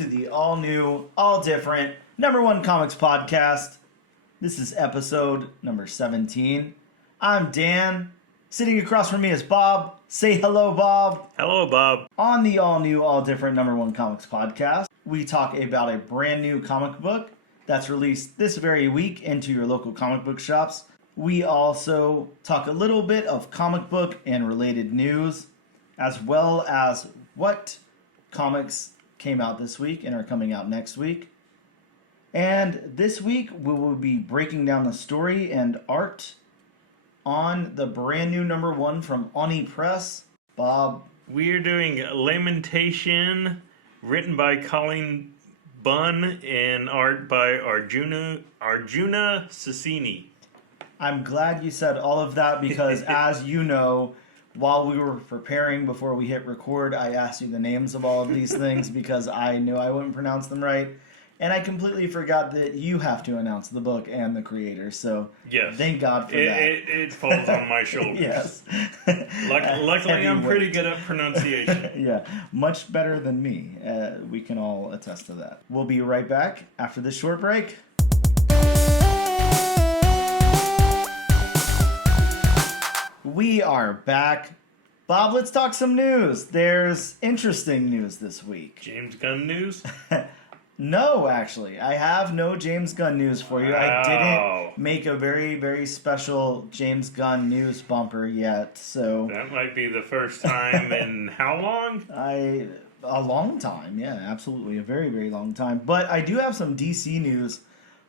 to the all-new, all-different #1 Comics Podcast. This is episode number 17. I'm Dan. Sitting across from me is Bob. Say hello, Bob. Hello, Bob. On the all-new, all-different #1 Comics Podcast, we talk about a brand new comic book that's released this very week into your local comic book shops. We also talk a little bit of comic book and related news, as well as what comics came out this week and are coming out next week. And this week we will be breaking down the story and art on the brand new #1 from Oni Press. Bob. We are doing Lamentation, written by Cullen Bunn and art by Arjuna Susini. I'm glad you said all of that because, as you know, while we were preparing before we hit record, I asked you the names of all of these things because I knew I wouldn't pronounce them right. And I completely forgot that you have to announce the book and the creator. So yes, thank God for that. It falls on my shoulders. Yes. Luckily, I'm pretty good at pronunciation. Yeah, much better than me. We can all attest to that. We'll be right back after this short break. We are back. Bob, let's talk some news. There's interesting news this week. James Gunn news? No, actually. I have no James Gunn news for you. Wow. I didn't make a very, very special James Gunn news bumper yet, so... That might be the first time in how long? A long time, yeah, absolutely. A very, very long time. But I do have some DC news.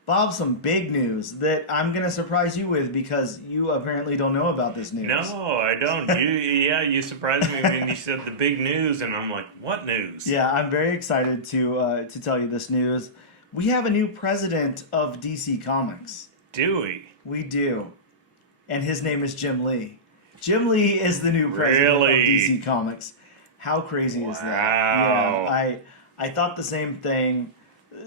Bob, some big news that I'm going to surprise you with because you apparently don't know about this news. No, I don't. You surprised me when you said the big news, and I'm like, what news? Yeah, I'm very excited to tell you this news. We have a new president of DC Comics. Do we? We do. And his name is Jim Lee. Jim Lee is the new president of DC Comics. How crazy is that? Yeah, I thought the same thing.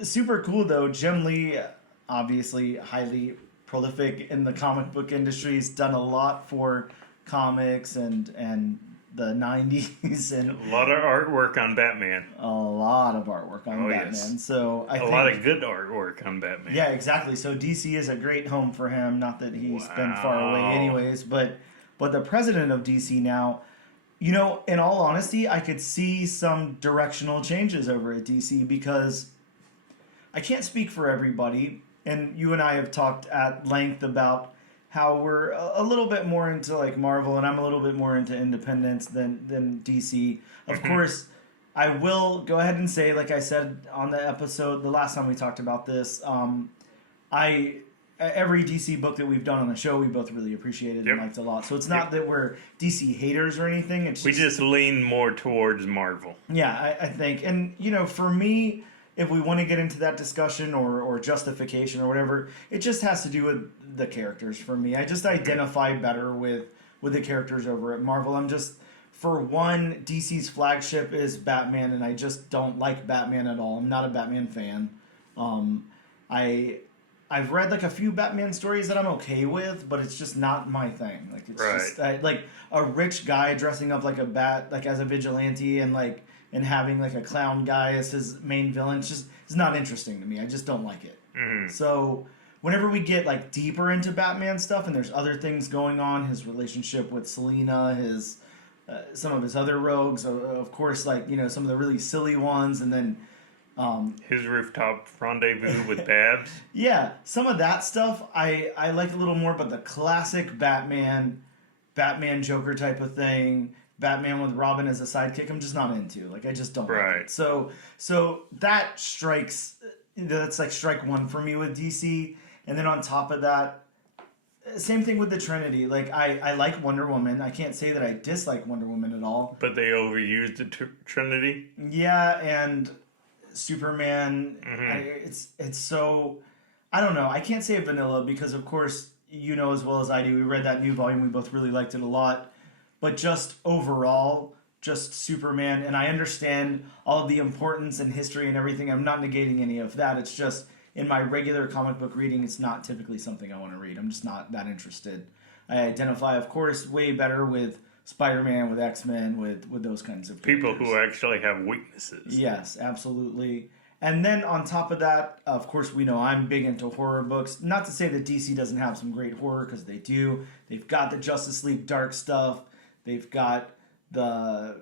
Super cool, though. Jim Lee... obviously highly prolific in the comic book industry. He's done a lot for comics and the 90s. And a lot of artwork on Batman. A lot of artwork on Batman. Yes. So I think a lot of good artwork on Batman. Yeah, exactly. So DC is a great home for him. Not that he's been far away anyways, but the president of DC now, you know, in all honesty, I could see some directional changes over at DC because I can't speak for everybody. And you and I have talked at length about how we're a little bit more into like Marvel, and I'm a little bit more into independence than DC. Of course, I will go ahead and say, like I said on the episode, the last time we talked about this, every DC book that we've done on the show, we both really appreciated and liked a lot. So it's not that we're DC haters or anything. It's just, we just lean more towards Marvel. Yeah, I think. And, you know, for me... if we want to get into that discussion or justification or whatever, it just has to do with the characters for me. I just identify better with the characters over at Marvel. I'm just, for one, DC's flagship is Batman, and I just don't like Batman at all. I'm not a Batman fan. I've read like a few Batman stories that I'm okay with, but it's just not my thing. Like it's just like a rich guy dressing up like a bat, like as a vigilante, and having like a clown guy as his main villain. It's not interesting to me. I just don't like it. Mm-hmm. So whenever we get like deeper into Batman stuff and there's other things going on, his relationship with Selina, his some of his other rogues, of course, like, you know, some of the really silly ones, and then his rooftop rendezvous with Babs. Yeah, some of that stuff I like a little more, but the classic Batman Joker type of thing, Batman with Robin as a sidekick, I'm just not into. Like, I just don't like it. So that strikes, that's like strike one for me with DC. And then on top of that, same thing with the Trinity. Like, I like Wonder Woman. I can't say that I dislike Wonder Woman at all. But they overused the Trinity? Yeah, and Superman, it's so, I don't know. I can't say vanilla because, of course, you know as well as I do, we read that new volume. We both really liked it a lot. But just overall, just Superman, and I understand all of the importance and history and everything. I'm not negating any of that. It's just, in my regular comic book reading, it's not typically something I want to read. I'm just not that interested. I identify, of course, way better with Spider-Man, with X-Men, with those kinds of characters. People who actually have weaknesses. Yes, absolutely. And then on top of that, of course, we know I'm big into horror books. Not to say that DC doesn't have some great horror, because they do. They've got the Justice League dark stuff. They've got the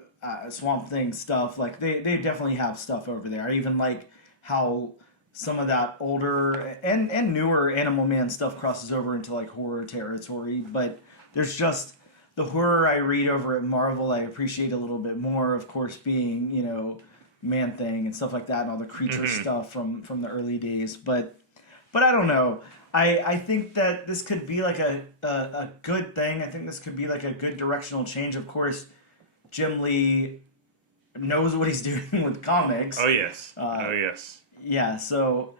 Swamp Thing stuff. Like, they definitely have stuff over there. I even like how some of that older and newer Animal Man stuff crosses over into, like, horror territory. But there's just the horror I read over at Marvel I appreciate a little bit more, of course, being, you know, Man Thing and stuff like that, and all the creature stuff from the early days. But I don't know. I think that this could be like a good thing. I think this could be like a good directional change. Of course, Jim Lee knows what he's doing with comics. Oh yes. Yeah. So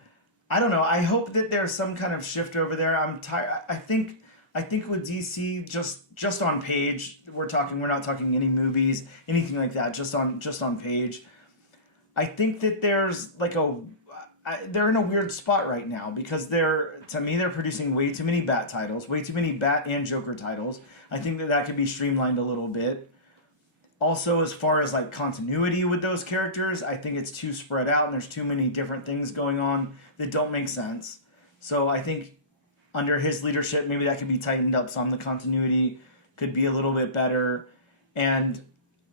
I don't know. I hope that there's some kind of shift over there. I'm tired. I think with DC, just on page, we're not talking any movies, anything like that. Just on page. I think that there's like they're in a weird spot right now, because they're producing way too many Bat titles, way too many Bat and Joker titles. I think that could be streamlined a little bit. Also, as far as like continuity with those characters, I think it's too spread out and there's too many different things going on that don't make sense. So I think under his leadership, maybe that could be tightened up some. The continuity could be a little bit better. And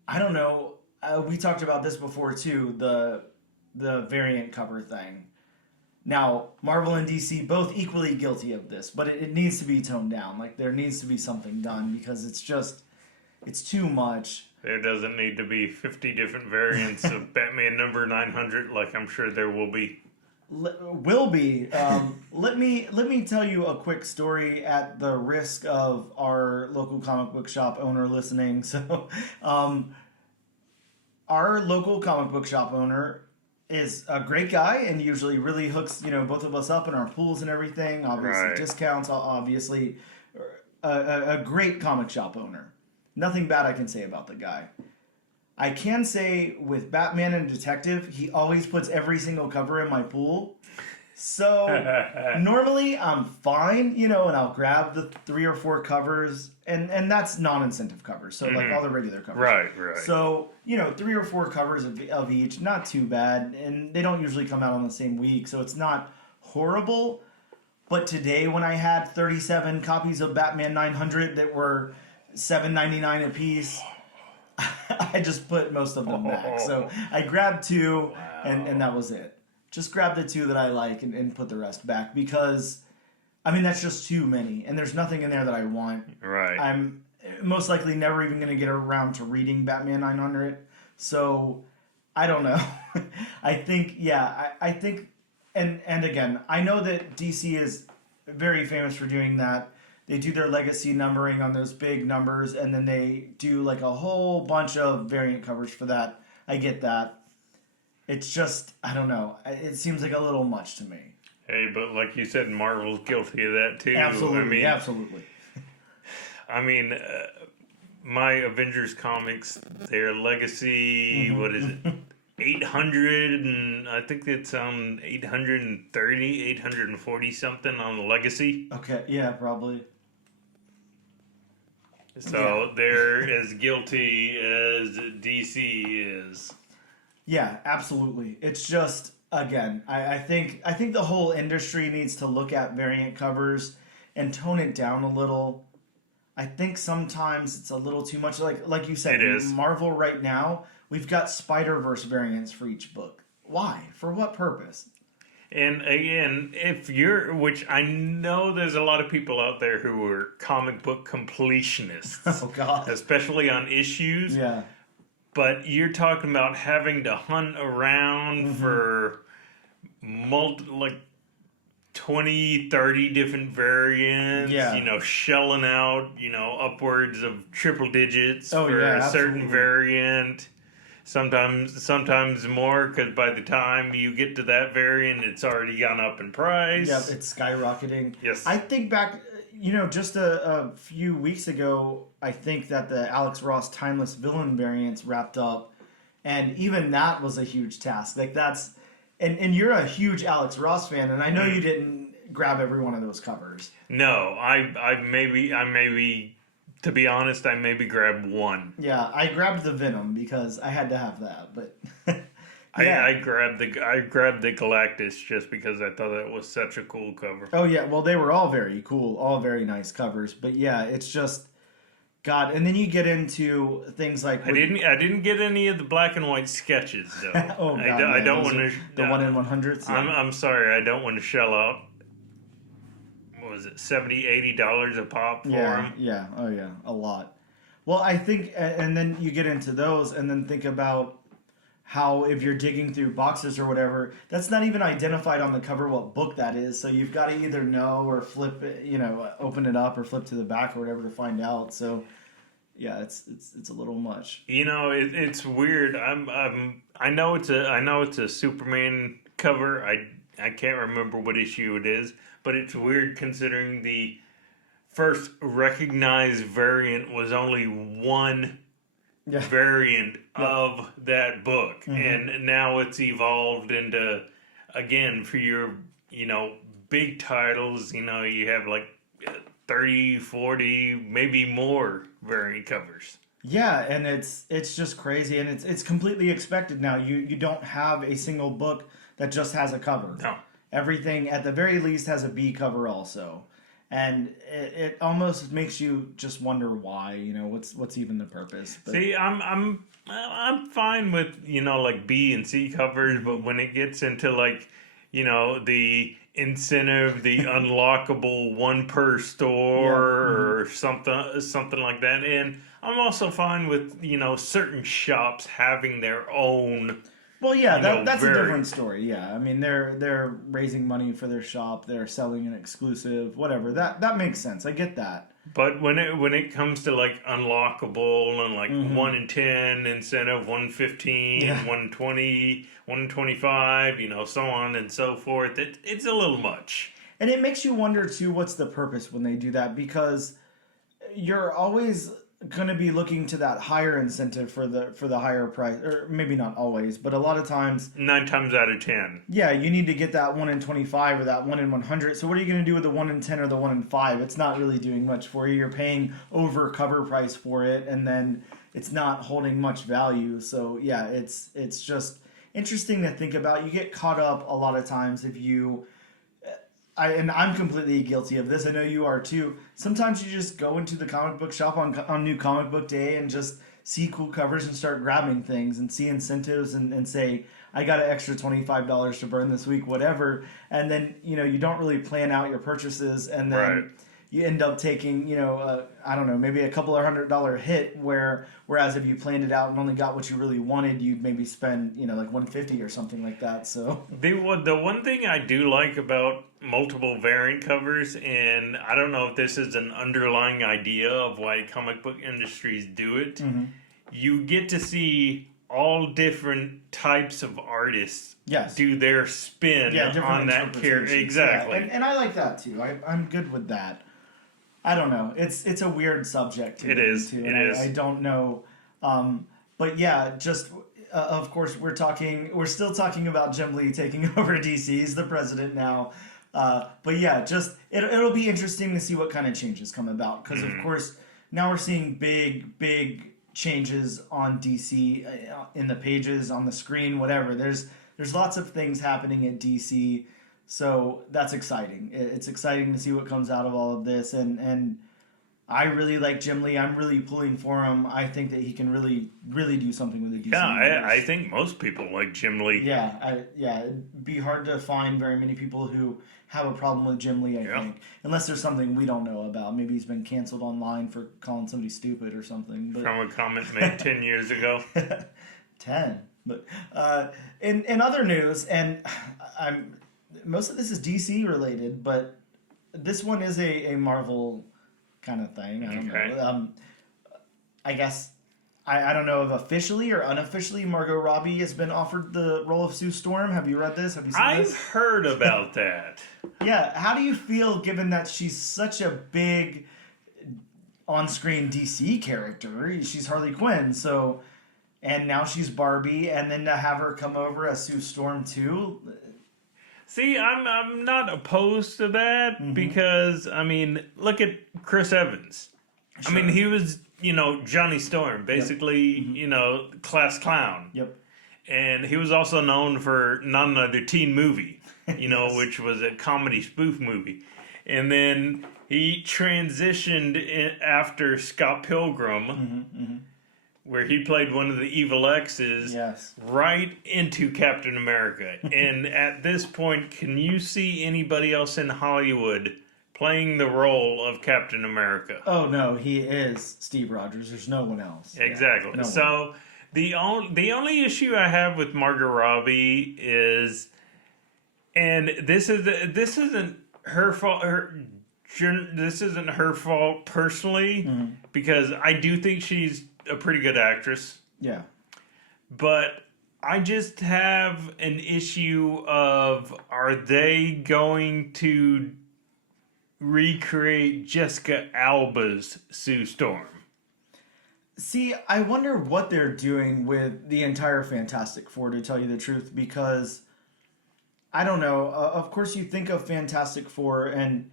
I don't know. We talked about this before too, the variant cover thing. Now, Marvel and DC both equally guilty of this, but it needs to be toned down. Like, there needs to be something done, because it's too much. There doesn't need to be 50 different variants of Batman number 900, like I'm sure there will be. Will be. Let me tell you a quick story at the risk of our local comic book shop owner listening. So, our local comic book shop owner is a great guy and usually really hooks, you know, both of us up in our pools and everything. Obviously, right. Discounts, obviously. A great comic shop owner. Nothing bad I can say about the guy. I can say with Batman and Detective, he always puts every single cover in my pool. So normally I'm fine, you know, and I'll grab the 3 or 4 covers, and that's non-incentive covers, so like all the regular covers. Right. So, you know, 3 or 4 covers of each, not too bad, and they don't usually come out on the same week, so it's not horrible. But today, when I had 37 copies of Batman 900 that were $7.99 a piece, I just put most of them back. So I grabbed 2, and that was it. Just grab the 2 that I like and put the rest back, because, I mean, that's just too many, and there's nothing in there that I want. Right. I'm most likely never even going to get around to reading Batman 900, so I don't know. I think, I think, and again, I know that DC is very famous for doing that. They do their legacy numbering on those big numbers, and then they do like a whole bunch of variant covers for that. I get that. It's just, I don't know. It seems like a little much to me. Hey, but like you said, Marvel's guilty of that too. Absolutely. I mean, my Avengers comics, their legacy, what is it? 800, and I think it's 830, 840 something on the legacy. Okay, yeah, probably. So they're as guilty as DC is. Yeah, absolutely. It's just, again, I think the whole industry needs to look at variant covers and tone it down a little. I think sometimes it's a little too much. Like you said, it is. Marvel right now, we've got Spider-Verse variants for each book. Why? For what purpose? And again, which I know there's a lot of people out there who are comic book completionists. Oh, God. Especially on issues. Yeah. But you're talking about having to hunt around for 20, 30 different variants. Yeah. You know, shelling out, upwards of triple digits for yeah, a certain absolutely. variant. Sometimes more, because by the time you get to that variant, it's already gone up in price. Yeah, it's skyrocketing. Yes. I think back, just a few weeks ago, I think that the Alex Ross Timeless Villain variants wrapped up, and even that was a huge task. Like, that's, and you're a huge Alex Ross fan, and I know you didn't grab every one of those covers. No, I maybe. To be honest, I maybe grabbed one. Yeah, I grabbed the Venom because I had to have that, but Yeah. I grabbed the Galactus just because I thought that was such a cool cover. Oh yeah, well they were all very cool, all very nice covers. But yeah, it's just God. And then you get into things like I didn't get any of the black and white sketches though. oh God, I don't want to the 1 in 100s. Yeah. I'm sorry, I don't want to shell out. What was it, $70-$80 a pop for them? Yeah, oh yeah, a lot. Well, I think, and then you get into those, and then think about how if you're digging through boxes or whatever, that's not even identified on the cover what book that is. So you've got to either know or flip it, open it up or flip to the back or whatever to find out. So yeah, it's a little much. It's weird. I know it's a Superman cover. I can't remember what issue it is, but it's weird considering the first recognized variant was only one variant of that book, and now it's evolved into, again, for your big titles, you have like 30, 40, maybe more variant covers. Yeah, and it's just crazy, and it's completely expected now. You don't have a single book that just has a cover. No. Everything at the very least has a B cover also. And it almost makes you just wonder why, what's even the purpose. But see, I'm fine with like B and C covers, but when it gets into like the incentive, the unlockable one per store or something like that, and I'm also fine with certain shops having their own. Well, yeah, that's a different story. Yeah, I mean they're raising money for their shop. They're selling an exclusive, whatever. That makes sense. I get that. But when it comes to like unlockable and like 1 in 10 incentive, 115, 120, 125, so on and so forth, it's a little much. And it makes you wonder too, what's the purpose when they do that? Because you're always going to be looking to that higher incentive for the higher price, or maybe not always, but a lot of times 9 times out of 10, yeah, you need to get that 1 in 25 or that 1 in 100. So what are you going to do with the 1 in 10 or the 1 in 5? It's not really doing much for you. You're paying over cover price for it, and then it's not holding much value. So yeah, it's just interesting to think about. You get caught up a lot of times if you and I'm completely guilty of this. I know you are too. Sometimes you just go into the comic book shop on New Comic Book Day and just see cool covers and start grabbing things and see incentives and say, I got an extra $25 to burn this week, whatever. And then, you don't really plan out your purchases, and then you end up taking, I don't know, maybe a couple of $100 hit, whereas if you planned it out and only got what you really wanted, you'd maybe spend, like $150 or something like that. So the one thing I do like about multiple variant covers, and I don't know if this is an underlying idea of why comic book industries do it, you get to see all different types of artists do their spin on that character. Exactly. Yeah, and I like that too. I'm good with that. I don't know. It's a weird subject to get into. I don't know. But yeah, just of course we're still talking about Jim Lee taking over DC. He's the president now. But yeah, just it'll be interesting to see what kind of changes come about, because of course now we're seeing big changes on DC in the pages, on the screen, whatever. There's lots of things happening at DC. So that's exciting. It's exciting to see what comes out of all of this, and I really like Jim Lee. I'm really pulling for him. I think that he can really do something with the DC. Yeah, I think most people like Jim Lee. Yeah, it'd be hard to find very many people who have a problem with Jim Lee, I think. Unless there's something we don't know about. Maybe he's been canceled online for calling somebody stupid or something. But from a comment made 10 years ago. 10. But in other news, and most of this is DC related, but this one is a Marvel kind of thing. I don't know. I guess I don't know if officially or unofficially Margot Robbie has been offered the role of Sue Storm. Have you read this? Have you seen this? I've heard about that. Yeah. How do you feel given that she's such a big on-screen DC character? She's Harley Quinn, so, and now she's Barbie, and then to have her come over as Sue Storm too. See, I'm not opposed to that because, I mean, look at Chris Evans. Sure. I mean, he was, Johnny Storm, basically, class clown. Yep. and he was also known for Not Another Teen Movie, Yes. which was a comedy spoof movie. And then he transitioned after Scott Pilgrim, where he played one of the evil exes, Yes. right into Captain America. And at this point, can you see anybody else in Hollywood playing the role of Captain America? Oh no, he is Steve Rogers. There's no one else. Exactly. No So the only issue I have with Margot Robbie is, and this isn't her fault. This isn't her fault personally, because I do think she's a pretty good actress. Yeah. But I just have an issue of, are they going to recreate Jessica Alba's Sue Storm? See, I wonder what they're doing with the entire Fantastic Four, to tell you the truth, because I don't know. Of course, you think of Fantastic Four, and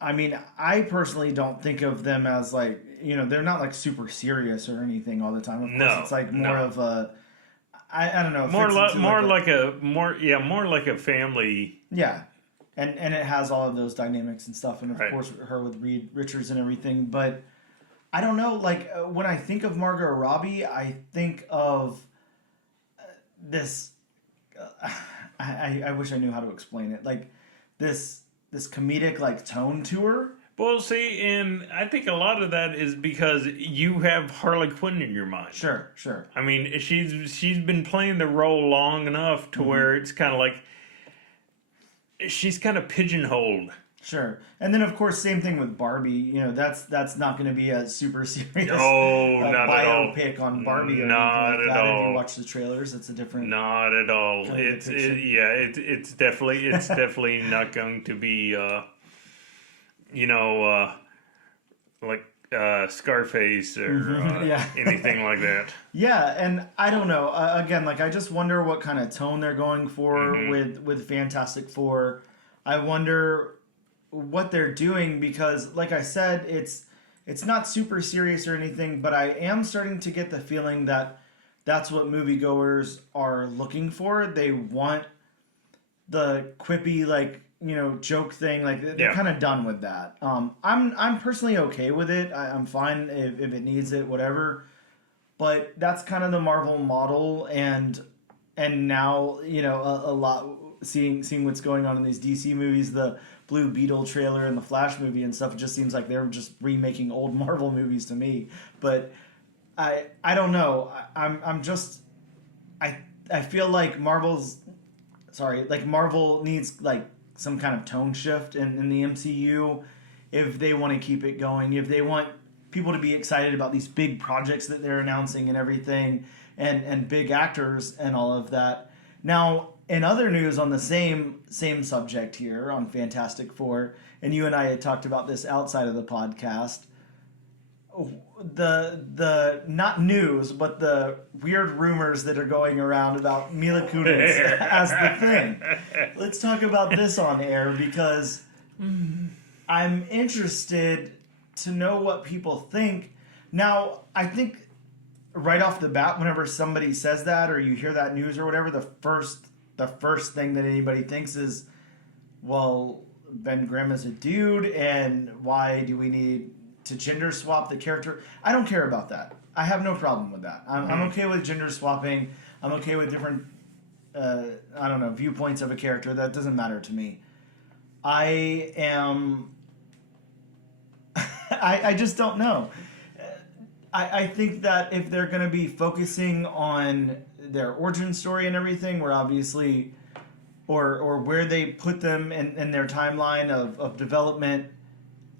I mean, I personally don't think of them as like, they're not like super serious or anything all the time. Of course, it's like more of a, I don't know, more like a family. Yeah, and it has all of those dynamics and stuff, and of Right. course her with Reed Richards and everything. But I don't know, like when I think of Margot Robbie, I think of this. I wish I knew how to explain it. Like this comedic like tone to her. Well, see, and I think a lot of that is because you have Harley Quinn in your mind. Sure. I mean, she's been playing the role long enough to where it's kind of like she's kind of pigeonholed. Sure. And then of course same thing with Barbie. That's not going to be a super serious not at all. biopic on Barbie or Not anything like at that. all. If you watch the trailers, it's a different. Not at all. kind of depiction. It's definitely not going to be like Scarface or anything like that. Yeah, and I don't know. Again, like I just wonder what kind of tone they're going for with Fantastic Four. I wonder what they're doing because, like I said, it's not super serious or anything, but I am starting to get the feeling that that's what moviegoers are looking for. They want the quippy, like, joke thing. Like they're kind of done with that. I'm personally okay with it. I'm fine if it needs it, whatever. But that's kind of the Marvel model, and now a lot seeing what's going on in these DC movies, the Blue Beetle trailer and the Flash movie and stuff. It just seems like they're just remaking old Marvel movies to me. But I don't know. I'm just I feel like Marvel needs like some kind of tone shift in the MCU if they want to keep it going, if they want people to be excited about these big projects that they're announcing and everything, and big actors and all of that. Now, in other news on the same subject here on Fantastic Four, and you and I had talked about this outside of the podcast, the not news, but the weird rumors that are going around about Mila Kunis as the Thing. Let's talk about this on air because I'm interested to know what people think. Now, I think right off the bat, whenever somebody says that or you hear that news or whatever, the first thing that anybody thinks is, well, Ben Grimm is a dude, and why do we need to gender swap the character? I don't care about that. I have no problem with that. I'm okay with gender swapping. I'm okay with different, viewpoints of a character. That doesn't matter to me. I just don't know. I think that if they're going to be focusing on their origin story and everything, where obviously, or where they put them in their timeline of development,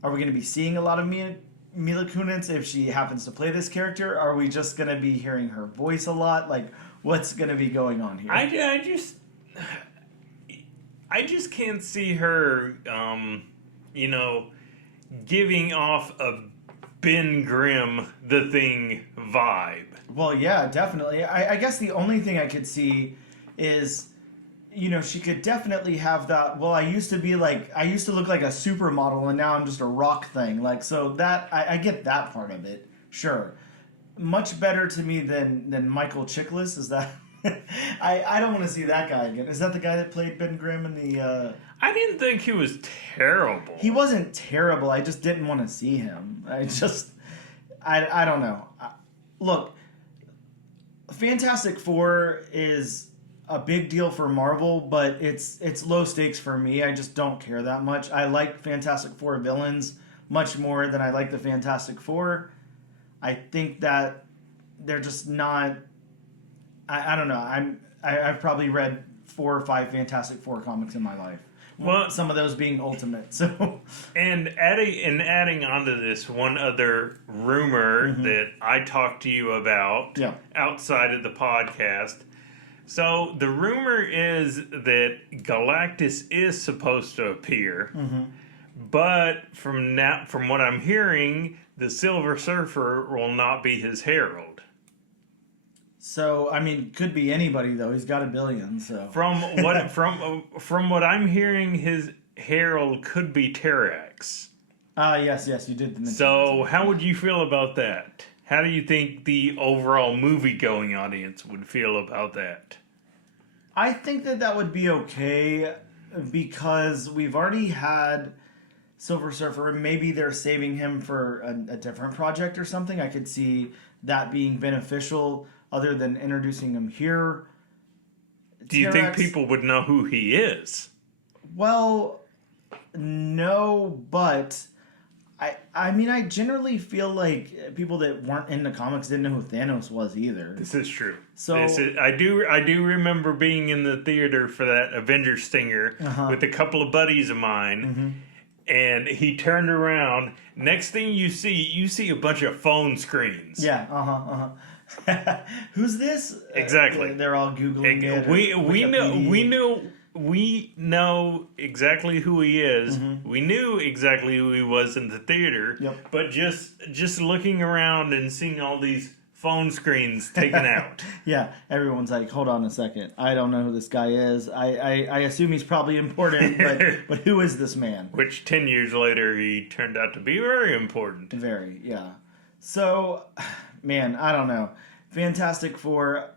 are we going to be seeing a lot of Mila Kunis if she happens to play this character? Are we just going to be hearing her voice a lot? Like, what's going to be going on here? I just can't see her, giving off a Ben Grimm the Thing vibe. Well, yeah, definitely. I guess the only thing I could see is, she could definitely have that. Well, I used to look like a supermodel, and now I'm just a rock thing. Like, so that I get that part of it, sure. much better to me than Michael Chiklis. Is that? I don't want to see that guy again. Is that the guy that played Ben Grimm in the? I didn't think he was terrible. He wasn't terrible. I just didn't want to see him. I don't know. Look, Fantastic Four is a big deal for Marvel, but it's low stakes for me. I just don't care that much. I like Fantastic Four villains much more than I like the Fantastic Four. I think that they're just not. I don't know. I've probably read 4 or 5 Fantastic Four comics in my life. Well, some of those being Ultimate. So, and adding onto this, one other rumor that I talked to you about outside of the podcast. So the rumor is that Galactus is supposed to appear, but from what I'm hearing, the Silver Surfer will not be his herald. So I mean, could be anybody though. He's got $1 billion. So from what I'm hearing, his herald could be Terrax. Yes, you did mention So that. how would you feel about that? How do you think the overall movie-going audience would feel about that? I think that would be okay because we've already had Silver Surfer. Maybe they're saving him for a different project or something. I could see that being beneficial other than introducing him here. Do you think people would know who he is? Well, no, but I mean, I generally feel like people that weren't into comics didn't know who Thanos was either. This is true. So I do remember being in the theater for that Avengers stinger with a couple of buddies of mine, and he turned around. Next thing you see a bunch of phone screens. Yeah. Who's this? Exactly. They're all googling it. We know exactly who he is. We knew exactly who he was in the theater. Yep. But just looking around and seeing all these phone screens taken out. Yeah, everyone's like, hold on a second. I don't know who this guy is. I assume he's probably important, but who is this man? Which 10 years later, he turned out to be very important. Very, yeah. So, man, I don't know. Fantastic Four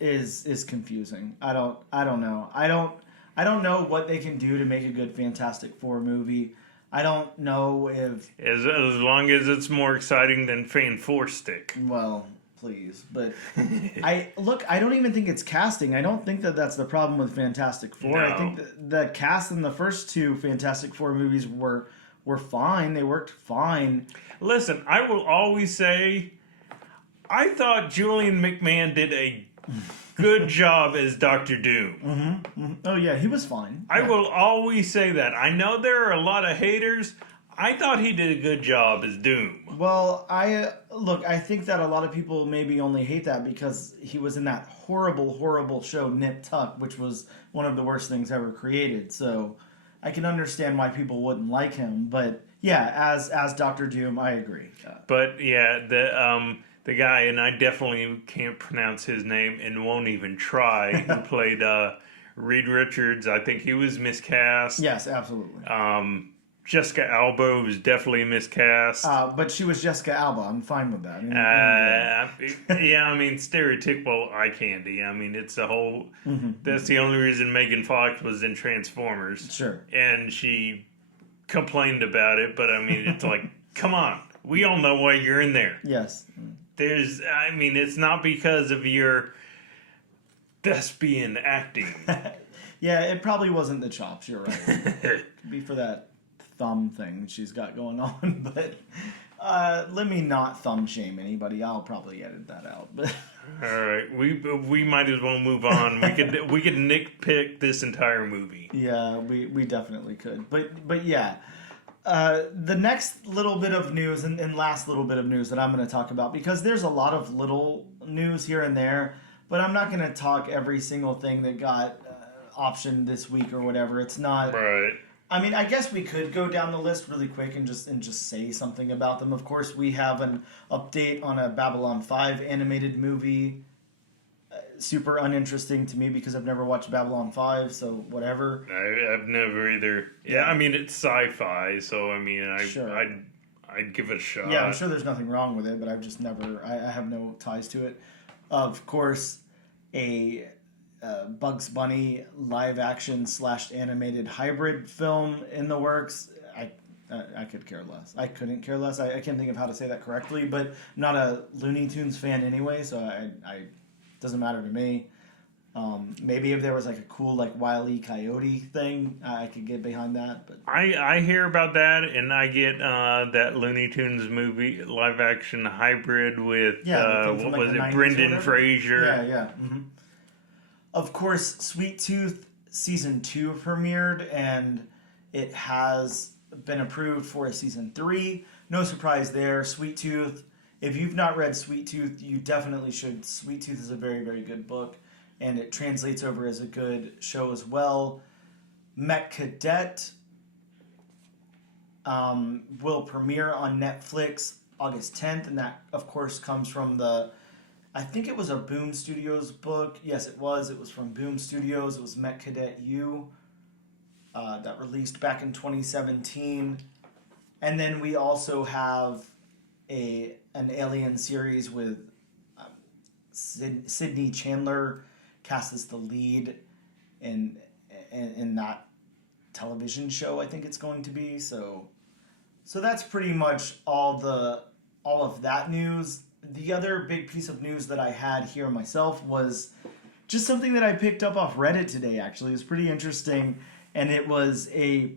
is confusing. I don't know. I don't know what they can do to make a good Fantastic Four movie. I don't know if as long as it's more exciting than Fan Four Stick. Well, please, but I don't even think it's casting. I don't think that's the problem with Fantastic Four. No. I think the cast in the first 2 Fantastic Four movies were fine. They worked fine. Listen, I will always say, I thought Julian McMahon did a good job as Dr. Doom. Oh yeah, he was fine. I will always say that. I know there are a lot of haters. I thought he did a good job as Doom. Well, I think that a lot of people maybe only hate that because he was in that horrible show Nip Tuck, which was one of the worst things ever created. So I can understand why people wouldn't like him. But yeah, as Dr. Doom, I agree. But yeah, the guy, and I definitely can't pronounce his name and won't even try, who played Reed Richards. I think he was miscast. Yes, absolutely. Jessica Alba was definitely miscast. But she was Jessica Alba. I'm fine with that. Yeah, I mean, stereotypical eye candy. I mean, it's the whole... That's the only reason Megan Fox was in Transformers. Sure. And she complained about it, but I mean, it's like, come on. We all know why you're in there. Yes. It's not because of your thespian acting. Yeah, it probably wasn't the chops, you're right. It could be for that thumb thing she's got going on, but let me not thumb shame anybody. I'll probably edit that out. But all right, we might as well move on. We could nitpick this entire movie. Yeah, we definitely could. But yeah. The next little bit of news and last little bit of news that I'm going to talk about, because there's a lot of little news here and there, but I'm not going to talk every single thing that got optioned this week or whatever. It's not right. I mean, I guess we could go down the list really quick and just say something about them. Of course, we have an update on a Babylon 5 animated movie. Super uninteresting to me because I've never watched Babylon 5, so whatever. I've never either. Yeah, I mean, it's sci-fi, so I mean, Sure. I'd give it a shot. Yeah, I'm sure there's nothing wrong with it, but I've just never. I have no ties to it. Of course, a Bugs Bunny live action / animated hybrid film in the works. I could care less. I couldn't care less. I can't think of how to say that correctly, but I'm not a Looney Tunes fan anyway, so I doesn't matter to me. Maybe if there was like a cool like Wile E. Coyote thing, I could get behind that. But I hear about that, and I get that Looney Tunes movie live action hybrid with what was it, Brendan Fraser. Yeah. Mm-hmm. Of course, Sweet Tooth season 2 premiered, and it has been approved for a season 3. No surprise there. Sweet Tooth. If you've not read Sweet Tooth, you definitely should. Sweet Tooth is a very, very good book, and it translates over as a good show as well. Met Cadet will premiere on Netflix August 10th, and that, of course, comes from I think it was a Boom Studios book. Yes, it was. It was from Boom Studios. It was Met Cadet U. That released back in 2017. And then we also have an Alien series with Sydney Chandler cast as the lead in that television show, I think it's going to be. So that's pretty much all of that news. The other big piece of news that I had here myself was just something that I picked up off Reddit today, actually. It was pretty interesting. And it was a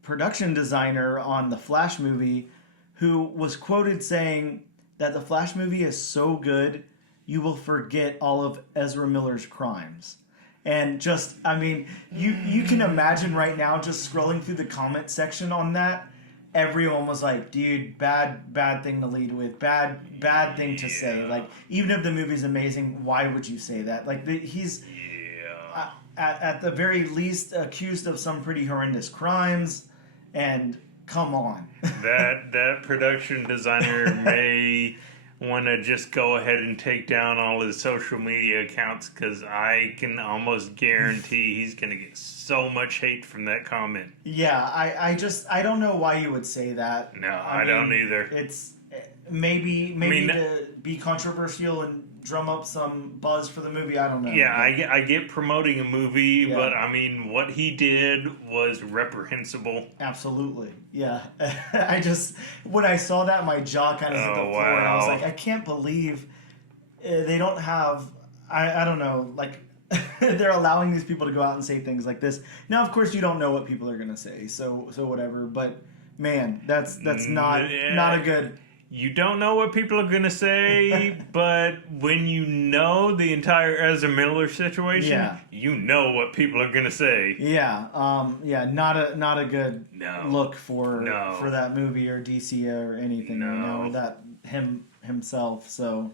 production designer on the Flash movie who was quoted saying that the Flash movie is so good, you will forget all of Ezra Miller's crimes. And just, I mean, you can imagine right now just scrolling through the comment section on that, everyone was like, dude, bad thing to lead with, bad thing to say. Like, even if the movie's amazing, why would you say that? Like, he's... At the very least, accused of some pretty horrendous crimes, and come on. that production designer may want to just go ahead and take down all his social media accounts, because I can almost guarantee he's going to get so much hate from that comment. Yeah, I don't know why you would say that. No, I don't either. It's maybe to be controversial and drum up some buzz for the movie. I don't know. Yeah, I get promoting a movie, but I mean, what he did was reprehensible. Absolutely. Yeah. When I saw that, my jaw kind of hit the floor, and I was like, I can't believe they don't have, I don't know, like, they're allowing these people to go out and say things like this. Now, of course, you don't know what people are going to say, so whatever, but man, that's not a good... You don't know what people are going to say, but when you know the entire Ezra Miller situation, you know what people are going to say. Yeah, not a good look for that movie or DC or anything, or that himself. So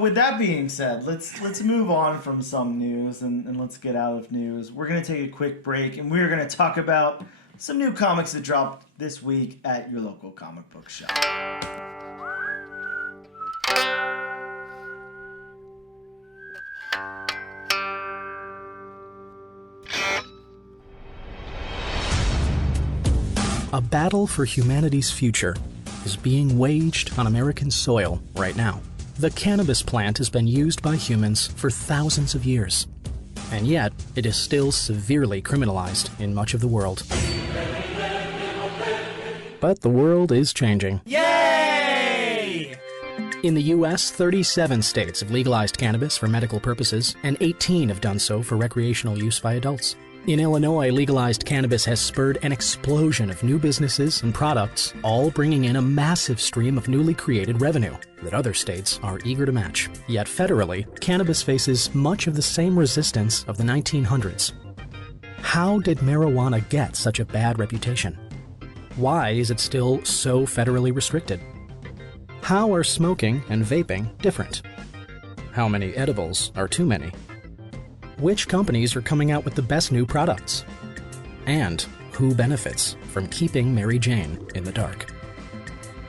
with that being said, let's move on from some news and let's get out of news. We're going to take a quick break, and we're going to talk about some new comics that dropped this week at your local comic book shop. A battle for humanity's future is being waged on American soil right now. The cannabis plant has been used by humans for thousands of years, and yet it is still severely criminalized in much of the world. But the world is changing. Yay! In the U.S., 37 states have legalized cannabis for medical purposes, and 18 have done so for recreational use by adults. In Illinois, legalized cannabis has spurred an explosion of new businesses and products, all bringing in a massive stream of newly created revenue that other states are eager to match. Yet federally, cannabis faces much of the same resistance of the 1900s. How did marijuana get such a bad reputation? Why is it still so federally restricted? How are smoking and vaping different? How many edibles are too many? Which companies are coming out with the best new products? And who benefits from keeping Mary Jane in the dark?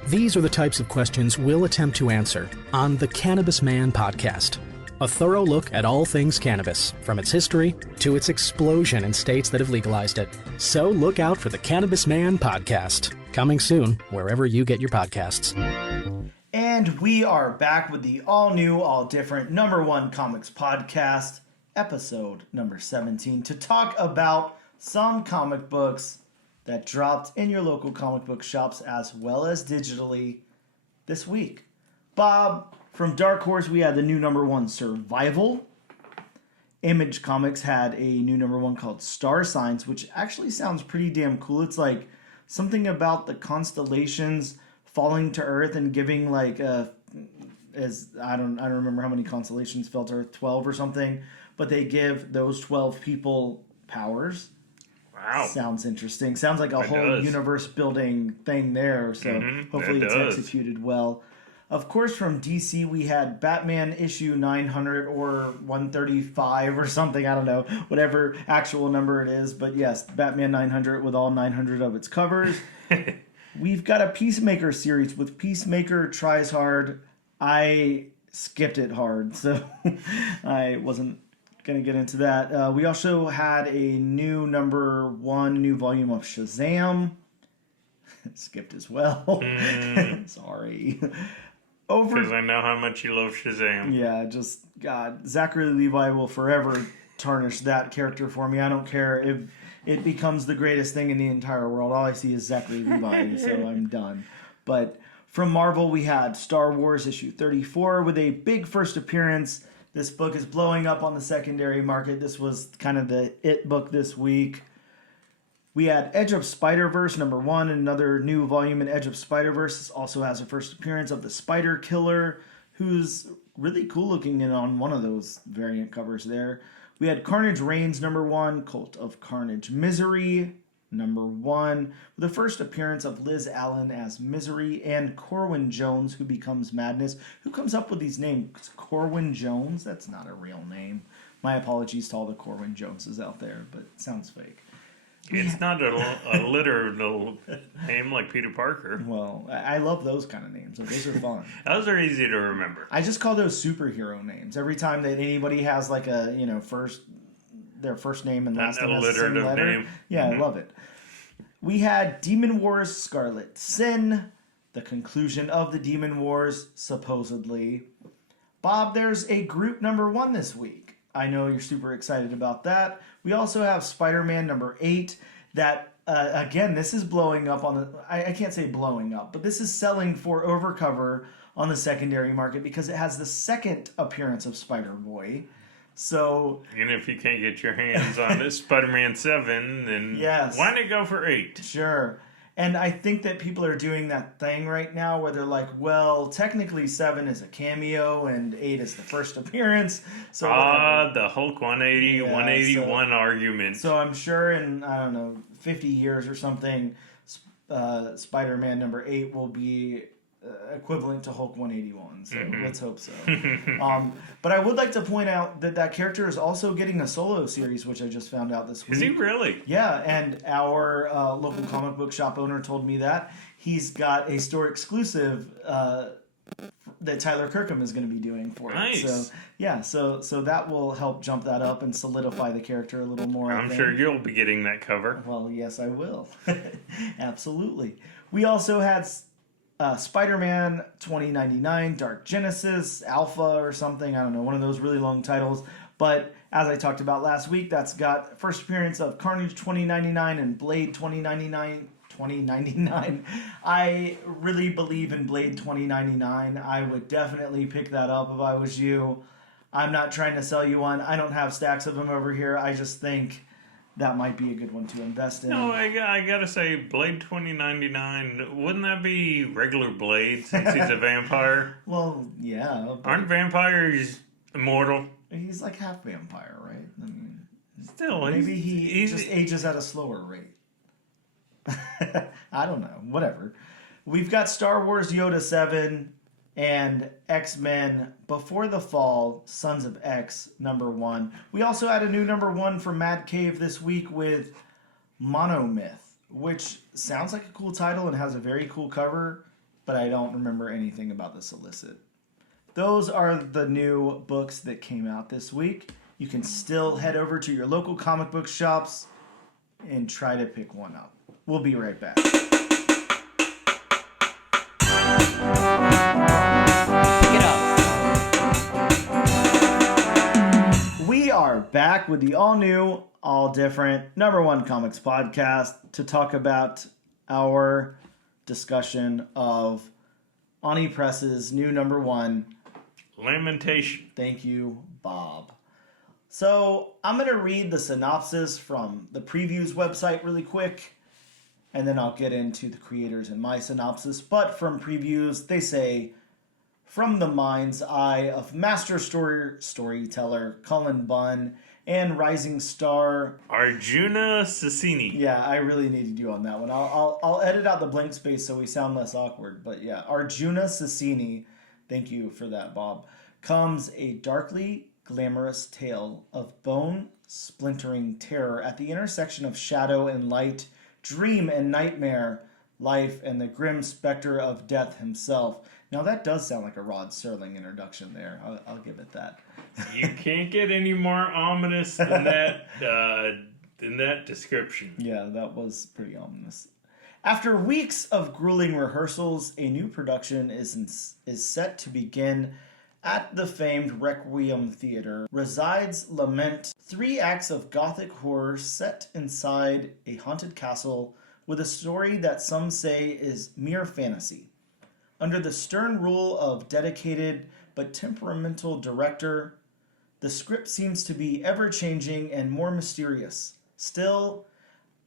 These are the types of questions we'll attempt to answer on the Cannabis Man podcast. A thorough look at all things cannabis, from its history to its explosion in states that have legalized it. So look out for the Cannabis Man podcast, Coming soon, wherever you get your podcasts. And we are back with the all-new, all-different #1 Comics Podcast, episode number 17, to talk about some comic books that dropped in your local comic book shops as well as digitally this week. Bob, from Dark Horse, we had the new #1 Survival. Image Comics had a new #1 called Star Signs, which actually sounds pretty damn cool. It's like something about the constellations falling to Earth and giving like I don't remember how many constellations fell to Earth, 12 or something, but they give those 12 people powers. Wow. Sounds interesting. Sounds like a whole universe building thing there. So hopefully it's executed well. Of course, from DC, we had Batman issue 900 or 135 or something. I don't know, whatever actual number it is. But yes, Batman 900 with all 900 of its covers. We've got a Peacemaker series with Peacemaker Tries Hard. I skipped it hard, so I wasn't going to get into that. We also had a new #1, new volume of Shazam. Skipped as well. Sorry. Because I know how much you love Shazam. Yeah, just, God, Zachary Levi will forever tarnish that character for me. I don't care if it becomes the greatest thing in the entire world. All I see is Zachary Levi, so I'm done. But from Marvel, we had Star Wars issue 34 with a big first appearance. This book is blowing up on the secondary market. This was kind of the it book this week. We had Edge of Spider-Verse #1, another new volume in Edge of Spider-Verse. This also has a first appearance of the Spider Killer, who's really cool looking in on one of those variant covers there. We had Carnage Reigns #1, Cult of Carnage Misery #1, with the first appearance of Liz Allen as Misery and Corwin Jones, who becomes Madness. Who comes up with these names? Corwin Jones? That's not a real name. My apologies to all the Corwin Joneses out there, but it sounds fake. It's not a literal name like Peter Parker. Well, I love those kind of names. Those are fun. Those are easy to remember. I just call those superhero names. Every time that anybody has like a, their first name and last name has the same letter. Name. Yeah, I love it. We had Demon Wars Scarlet Sin, the conclusion of the Demon Wars, supposedly. Bob, there's a Groot #1 this week. I know you're super excited about that. We also have Spider-Man #8 that, again, this is blowing up on the... I can't say blowing up, but this is selling for overcover on the secondary market because it has the second appearance of Spider-Boy. So... And if you can't get your hands on Spider-Man 7, then why not go for 8? Sure. And I think that people are doing that thing right now where they're like, well, technically 7 is a cameo and 8 is the first appearance. So the Hulk 181 argument. So I'm sure in, 50 years or something, Spider-Man #8 will be equivalent to Hulk 181. So let's hope so. But I would like to point out that character is also getting a solo series, which I just found out this week. Is he really? Yeah, and our local comic book shop owner told me that. He's got a store exclusive that Tyler Kirkham is going to be doing for it. Nice. So, yeah, so that will help jump that up and solidify the character a little more. I'm sure you'll be getting that cover. Well, yes, I will. Absolutely. We also had... Spider-Man 2099, Dark Genesis, Alpha or something. I don't know, one of those really long titles. But as I talked about last week, that's got first appearance of Carnage 2099 and Blade 2099. I really believe in Blade 2099. I would definitely pick that up if I was you. I'm not trying to sell you one. I don't have stacks of them over here. I just think that might be a good one to invest in. No, I gotta say, Blade 2099, wouldn't that be regular Blade since he's a vampire? Well, yeah. Aren't vampires immortal? He's like half vampire, right? I mean, still, maybe he just ages at a slower rate. I don't know. Whatever. We've got Star Wars Yoda 7 and X-Men Before the Fall, Sons of X, #1. We also had a new #1 from Mad Cave this week with Monomyth, which sounds like a cool title and has a very cool cover, but I don't remember anything about the solicit. Those are the new books that came out this week. You can still head over to your local comic book shops and try to pick one up. We'll be right back. Pick it up. We are back with the all-new, all-different #1 comics podcast to talk about our discussion of Oni Press's new #1, Lamentation. Thank you, Bob. So I'm going to read the synopsis from the previews website really quick, and then I'll get into the creators and my synopsis. But from previews, they say, from the mind's eye of master storyteller Cullen Bunn and rising star Arjuna Susini. Yeah, I really needed you on that one. I'll edit out the blank space so we sound less awkward. But yeah, Arjuna Susini, thank you for that, Bob, comes a darkly glamorous tale of bone-splintering terror at the intersection of shadow and light, dream and nightmare, life and the grim specter of death himself. Now that does sound like a Rod Serling introduction there. I'll give it that. You can't get any more ominous than that description. Yeah, that was pretty ominous. After weeks of grueling rehearsals, a new production is set to begin at the famed Requiem Theater. Resides Lament, 3 acts of gothic horror set inside a haunted castle with a story that some say is mere fantasy. Under the stern rule of dedicated but temperamental director, the script seems to be ever-changing and more mysterious. Still,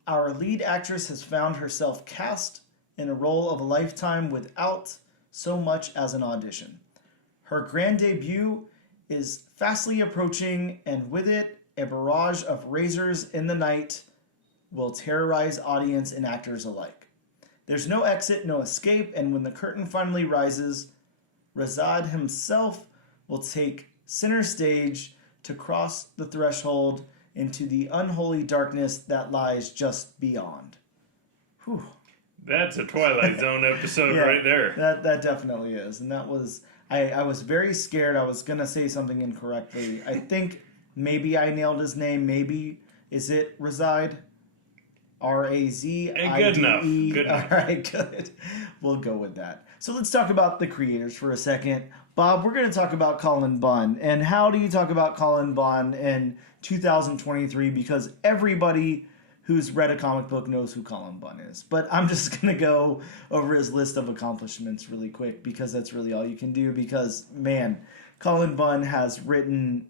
our lead actress has found herself cast in a role of a lifetime without so much as an audition. Her grand debut is fastly approaching, and with it, a barrage of razors in the night will terrorize audience and actors alike. There's no exit, no escape, and when the curtain finally rises, Razad himself will take center stage to cross the threshold into the unholy darkness that lies just beyond. Whew. That's a Twilight Zone episode right there. That definitely is. And that was, I was very scared I was going to say something incorrectly. I think maybe I nailed his name. Maybe, is it Razide? R-A-Z-I-D-E. Good enough. Good enough. All right, good. We'll go with that. So let's talk about the creators for a second. Bob, we're going to talk about Cullen Bunn. And how do you talk about Cullen Bunn in 2023? Because everybody who's read a comic book knows who Cullen Bunn is. But I'm just going to go over his list of accomplishments really quick because that's really all you can do. Because, man, Cullen Bunn has written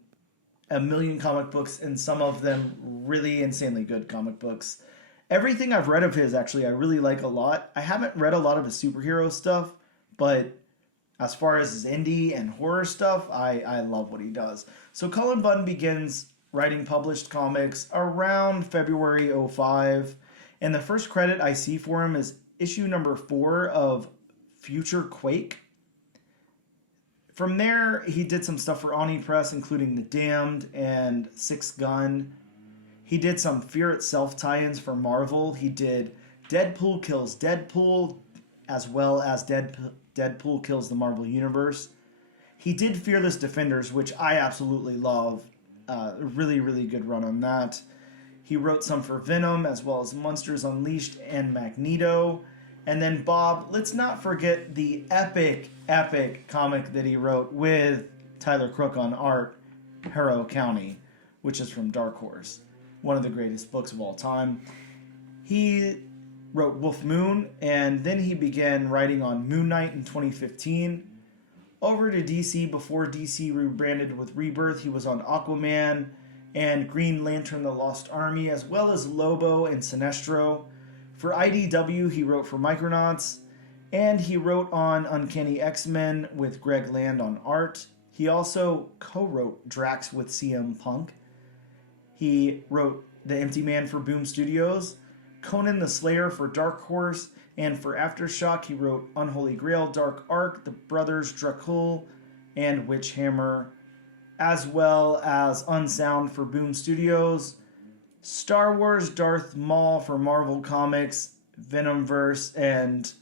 a million comic books, and some of them really insanely good comic books. Everything I've read of his, actually, I really like a lot. I haven't read a lot of his superhero stuff, but as far as his indie and horror stuff, I love what he does. So Cullen Bunn begins writing published comics around February 2005, and the first credit I see for him is issue number 4 of Future Quake. From there, he did some stuff for Oni Press, including The Damned and Six Gun. He did some Fear Itself tie-ins for Marvel. He did Deadpool Kills Deadpool, as well as Deadpool Kills the Marvel Universe. He did Fearless Defenders, which I absolutely love. Really, really good run on that. He wrote some for Venom, as well as Monsters Unleashed and Magneto. And then, Bob, let's not forget the epic comic that he wrote with Tyler Crook on art, Harrow County, which is from Dark Horse. One of the greatest books of all time. He wrote Wolf Moon, and then he began writing on Moon Knight in 2015. Over to DC before DC rebranded with Rebirth, he was on Aquaman and Green Lantern The Lost Army, as well as Lobo and Sinestro. For IDW, he wrote for Micronauts, and he wrote on Uncanny X-Men with Greg Land on art. He also co-wrote Drax with CM Punk. He wrote The Empty Man for Boom Studios, Conan the Slayer for Dark Horse, and for Aftershock he wrote Unholy Grail, Dark Ark, The Brothers Dracul, and Witchhammer, as well as Unsound for Boom Studios, Star Wars Darth Maul for Marvel Comics, Venomverse, and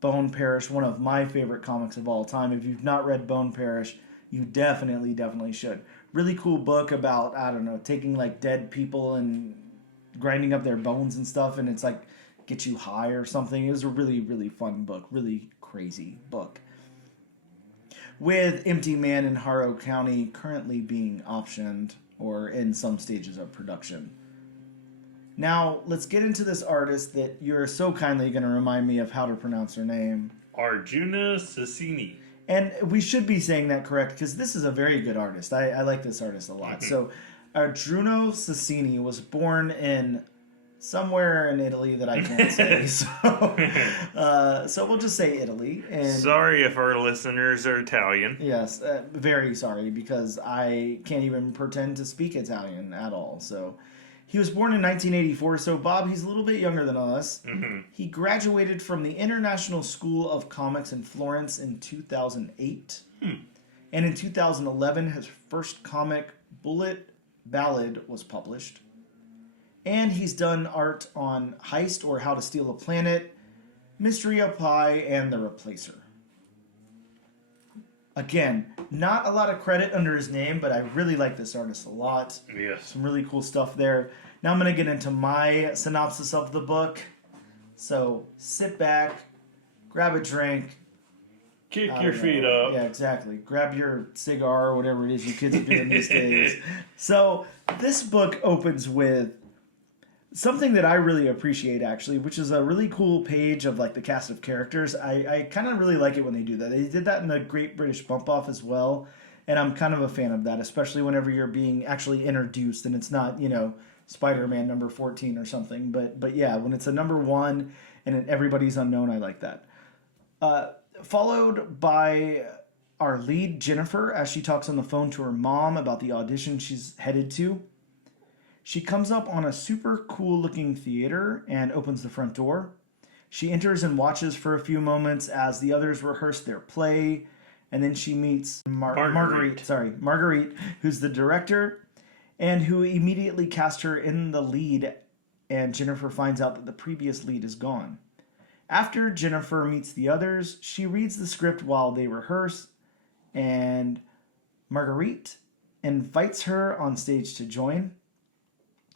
Bone Parish, one of my favorite comics of all time. If you've not read Bone Parish, you definitely should. Really cool book about, I don't know, taking like dead people and grinding up their bones and stuff, and it's like get you high or something. It was a really, really fun book. Really crazy book. With Empty Man in Harrow County currently being optioned or in some stages of production. Now, let's get into this artist that you're so kindly going to remind me of how to pronounce her name. Arjuna Susini. And we should be saying that correct because this is a very good artist. I like this artist a lot. So, Arjuna Susini was born in somewhere in Italy that I can't say. So we'll just say Italy. And sorry if our listeners are Italian. yes, very sorry because I can't even pretend to speak Italian at all. So he was born in 1984. So Bob, he's a little bit younger than us. Mm-hmm. He graduated from the International School of Comics in Florence in 2008. And in 2011, his first comic, Bullet Ballad, was published. And he's done art on Heist or How to Steal a Planet, Mystery of Pi, and The Replacer. Again, not a lot of credit under his name, but I really like this artist a lot. Yes. Some really cool stuff there. Now I'm going to get into my synopsis of the book. So sit back, grab a drink. Kick your feet up. Yeah, exactly. Grab your cigar or whatever it is you kids are doing these days. So this book opens with something that I really appreciate, actually, which is a really cool page of like the cast of characters. I kind of really like it when they do that. They did that in the Great British Bump Off as well, and I'm kind of a fan of that, especially whenever you're being actually introduced and it's not, Spider-Man number 14 or something. But yeah, when it's a number 1 and everybody's unknown, I like that. Followed by our lead, Jennifer, as she talks on the phone to her mom about the audition she's headed to. She comes up on a super cool looking theater and opens the front door. She enters and watches for a few moments as the others rehearse their play. And then she meets Marguerite, who's the director and who immediately cast her in the lead. And Jennifer finds out that the previous lead is gone. After Jennifer meets the others, she reads the script while they rehearse. And Marguerite invites her on stage to join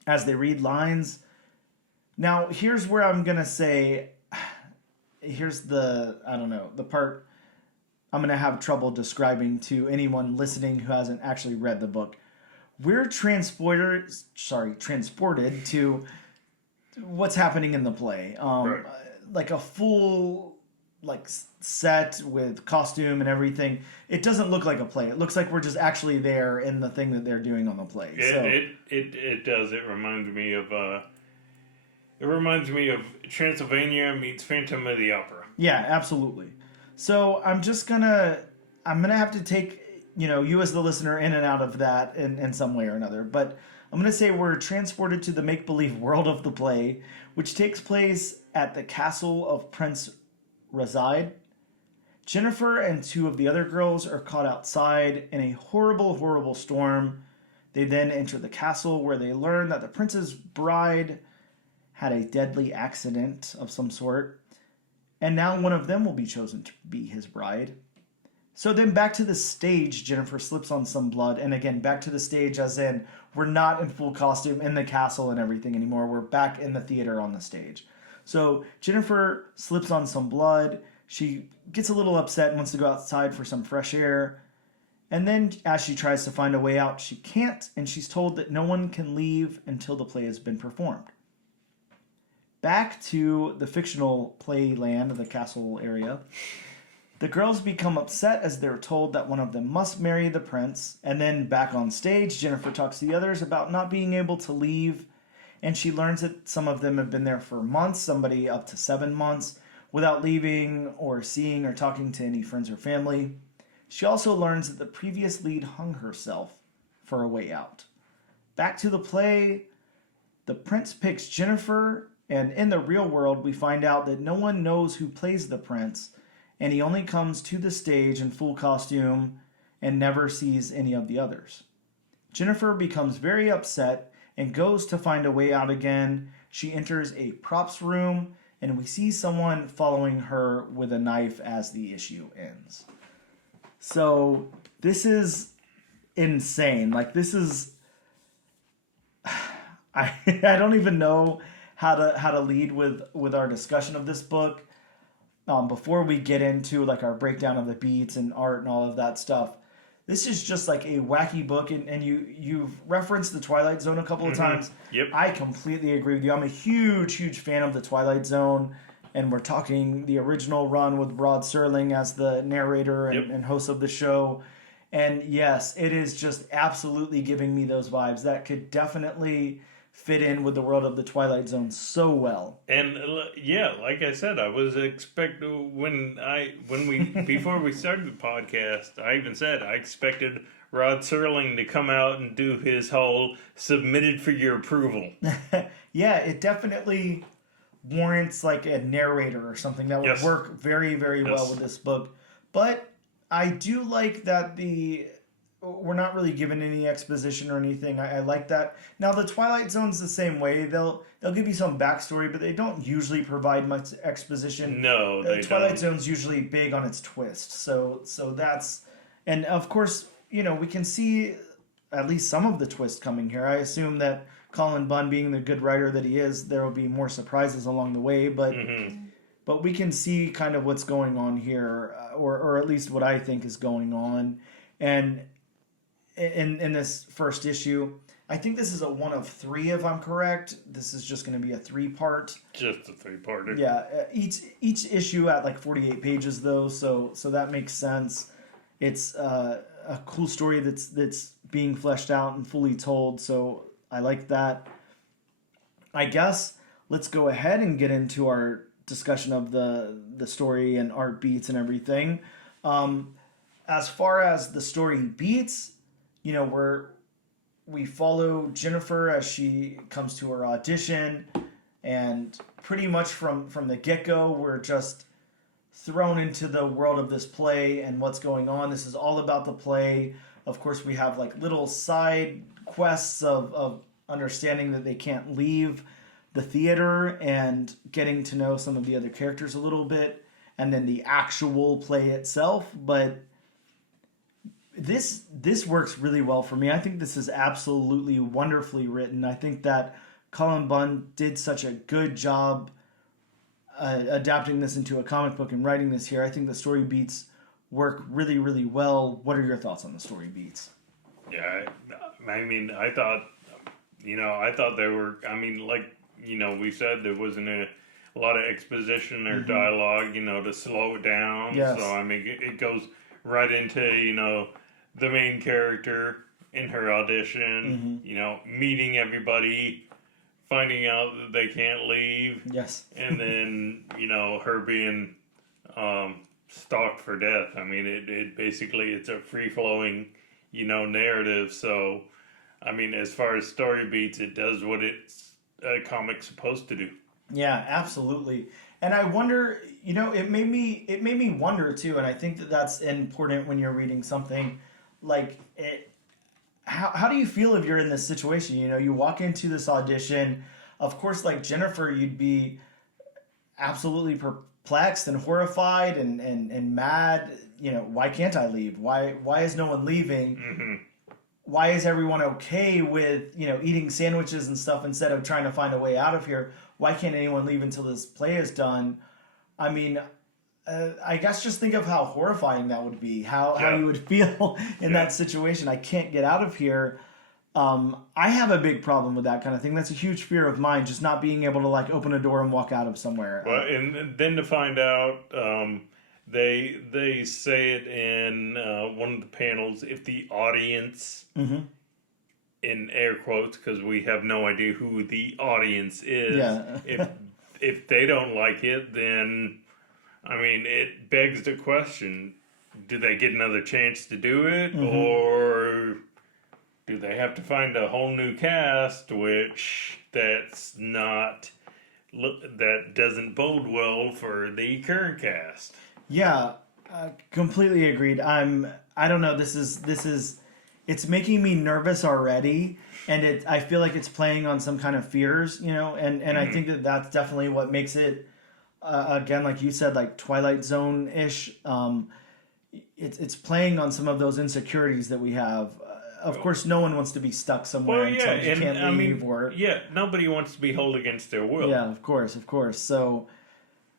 as they read lines. Now, here's where I'm going to say, here's the part I'm going to have trouble describing to anyone listening who hasn't actually read the book. We're transported to what's happening in the play. Right. Like a full set with costume and everything. It doesn't look like a play. It looks like we're just actually there in the thing that they're doing on the play. It does. It reminds me of Transylvania meets Phantom of the Opera. Yeah, absolutely. So I'm gonna have to take you as the listener in and out of that in some way or another. But I'm gonna say we're transported to the make-believe world of the play, which takes place at the castle of Prince Razide. Jennifer and 2 of the other girls are caught outside in a horrible, horrible storm. They then enter the castle where they learn that the prince's bride had a deadly accident of some sort, and now one of them will be chosen to be his bride. So then back to the stage, Jennifer slips on some blood, and again, back to the stage as in we're not in full costume in the castle and everything anymore. We're back in the theater on the stage. So Jennifer slips on some blood. She gets a little upset and wants to go outside for some fresh air. And then as she tries to find a way out, she can't, and she's told that no one can leave until the play has been performed. Back to the fictional play land of the castle area. The girls become upset as they're told that one of them must marry the prince. And then back on stage, Jennifer talks to the others about not being able to leave. And she learns that some of them have been there for months, somebody up to 7 months, without leaving or seeing or talking to any friends or family. She also learns that the previous lead hung herself for a way out. Back to the play, the prince picks Jennifer, and in the real world, we find out that no one knows who plays the prince, and he only comes to the stage in full costume and never sees any of the others. Jennifer becomes very upset and goes to find a way out again. She enters a props room, and we see someone following her with a knife as the issue ends. So this is insane. This is I don't even know how to lead with our discussion of this book. before we get into like our breakdown of the beats and art and all of that stuff, this is just like a wacky book, and you've referenced the Twilight Zone a couple of times. Yep. I completely agree with you. I'm a huge fan of the Twilight Zone, and we're talking the original run with Rod Serling as the narrator and host of the show. And yes, it is just absolutely giving me those vibes. That could definitely fit in with the world of the Twilight Zone so well. And yeah, like I said, I was expecting before we started the podcast, I even said I expected Rod Serling to come out and do his whole submitted for your approval. Yeah, it definitely warrants like a narrator or something that would work very, very well with this book. But I do like that we're not really given any exposition or anything. I like that. Now the Twilight Zone's the same way. They'll give you some backstory, but they don't usually provide much exposition. No, they Twilight Zone's usually big on its twist. So that's, and of course, we can see at least some of the twist coming here. I assume that Cullen Bunn, being the good writer that he is, there will be more surprises along the way, but we can see kind of what's going on here, or at least what I think is going on. And in this first issue, I think this is a 1 of 3, if I'm correct. This is just going to be a 3-part. Just a 3-parter. Yeah, each issue at like 48 pages though, so that makes sense. It's a cool story that's being fleshed out and fully told, so I like that. I guess let's go ahead and get into our discussion of the story and art beats and everything. As far as the story beats, we follow Jennifer as she comes to her audition, and pretty much from the get-go, we're just thrown into the world of this play and what's going on. This is all about the play. Of course, we have like little side quests of understanding that they can't leave the theater and getting to know some of the other characters a little bit, and then the actual play itself. But this works really well for me. I think this is absolutely wonderfully written. I think that Cullen Bunn did such a good job adapting this into a comic book and writing this here. I think the story beats work really, really well. What are your thoughts on the story beats? Yeah, I mean, I thought they were, we said there wasn't a lot of exposition or dialogue, to slow it down. Yes. So, it goes right into, the main character in her audition, meeting everybody, finding out that they can't leave. Yes. And then, her being stalked for death. It basically, it's a free-flowing, narrative. So, as far as story beats, it does what it's a comic's supposed to do. Yeah, absolutely. And I wonder, it made me wonder too, and I think that that's important when you're reading something like it. How do you feel if you're in this situation? You walk into this audition. Of course, like Jennifer, you'd be absolutely perplexed and horrified and mad. Why can't I leave? Why is no one leaving? Mm-hmm. Why is everyone okay with, eating sandwiches and stuff instead of trying to find a way out of here? Why can't anyone leave until this play is done? I guess just think of how horrifying that would be, how you would feel in that situation. I can't get out of here. I have a big problem with that kind of thing. That's a huge fear of mine, just not being able to like open a door and walk out of somewhere. Well, and then to find out, they say it in one of the panels, if the audience, in air quotes, because we have no idea who the audience is, if they don't like it, then, it begs the question, do they get another chance to do it, or do they have to find a whole new cast, that doesn't bode well for the current cast? Yeah, completely agreed. I don't know. This is, it's making me nervous already, and I feel like it's playing on some kind of fears, and I think that that's definitely what makes it, again, like you said, like Twilight Zone-ish. It's playing on some of those insecurities that we have. Of course, no one wants to be stuck somewhere until you can't leave. Nobody wants to be held against their will. Yeah, of course. So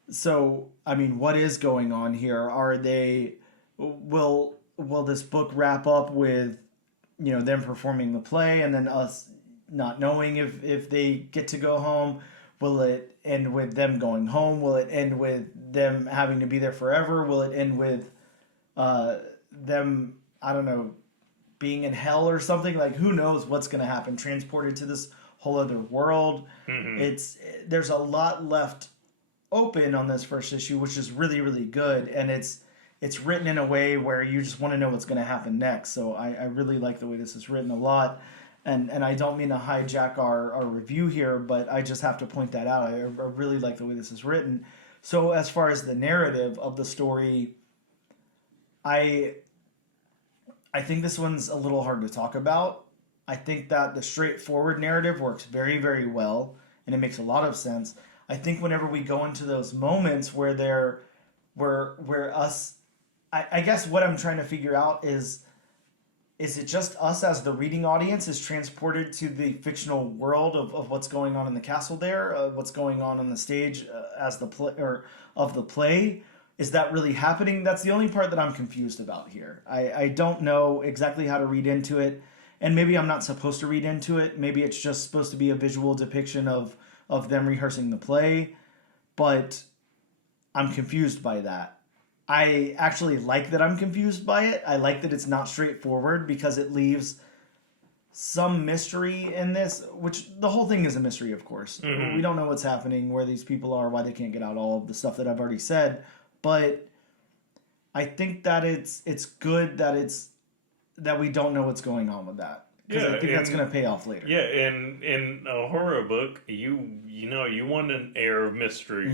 So, I mean, what is going on here? Are they will this book wrap up with, them performing the play and then us not knowing if they get to go home? Will it end with them going home? Will it end with them having to be there forever? Will it end with them, I don't know, being in hell or something? Like, who knows what's going to happen? Transported to this whole other world. There's a lot left open on this first issue, which is really, really good, and it's written in a way where you just want to know what's going to happen next. So I really like the way this is written a lot, and I don't mean to hijack our review here, but I just have to point that out. I really like the way this is written. So as far as the narrative of the story, I think this one's a little hard to talk about. I think that the straightforward narrative works very, very well, and it makes a lot of sense. I think whenever we go into those moments where I guess what I'm trying to figure out is it just us as the reading audience is transported to the fictional world of what's going on in the castle there, what's going on the stage as the play or of the play? Is that really happening? That's the only part that I'm confused about here. I don't know exactly how to read into it, and maybe I'm not supposed to read into it. Maybe it's just supposed to be a visual depiction of them rehearsing the play, but I'm confused by that. I actually like that I'm confused by it. I like that it's not straightforward because it leaves some mystery in this, which the whole thing is a mystery, of course. We don't know what's happening, where these people are, why they can't get out, all of the stuff that I've already said, but I think that it's good that we don't know what's going on with that. Because I think that's going to pay off later. Yeah, and in a horror book, you want an air of mystery.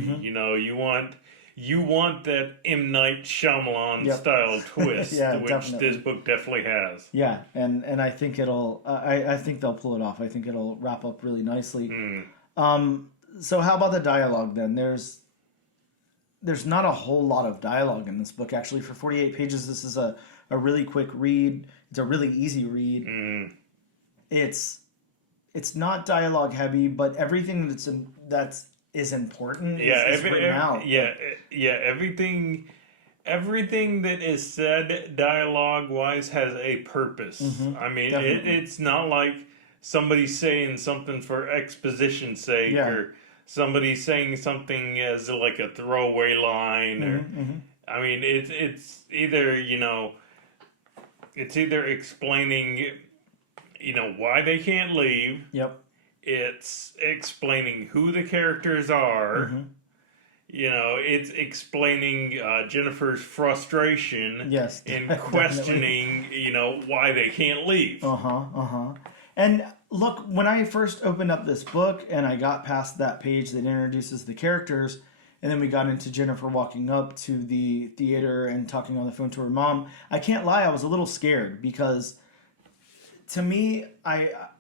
You want that M. Night Shyamalan style twist, which definitely. This book definitely has. Yeah, and I think I think they'll pull it off. I think it'll wrap up really nicely. So how about the dialogue then? There's not a whole lot of dialogue in this book, actually. For 48 pages, this is a really quick read. It's a really easy read. It's not dialogue heavy, but everything that's is important is written out. Everything that is said dialogue wise has a purpose. I mean, it's not like somebody saying something for exposition's sake or somebody saying something as like a throwaway line or I mean it's either explaining why they can't leave. It's explaining who the characters are. It's explaining Jennifer's frustration in questioning why they can't leave. And look, when I first opened up this book and I got past that page that introduces the characters, and then we got into Jennifer walking up to the theater and talking on the phone to her mom, I can't lie, I was a little scared because to me,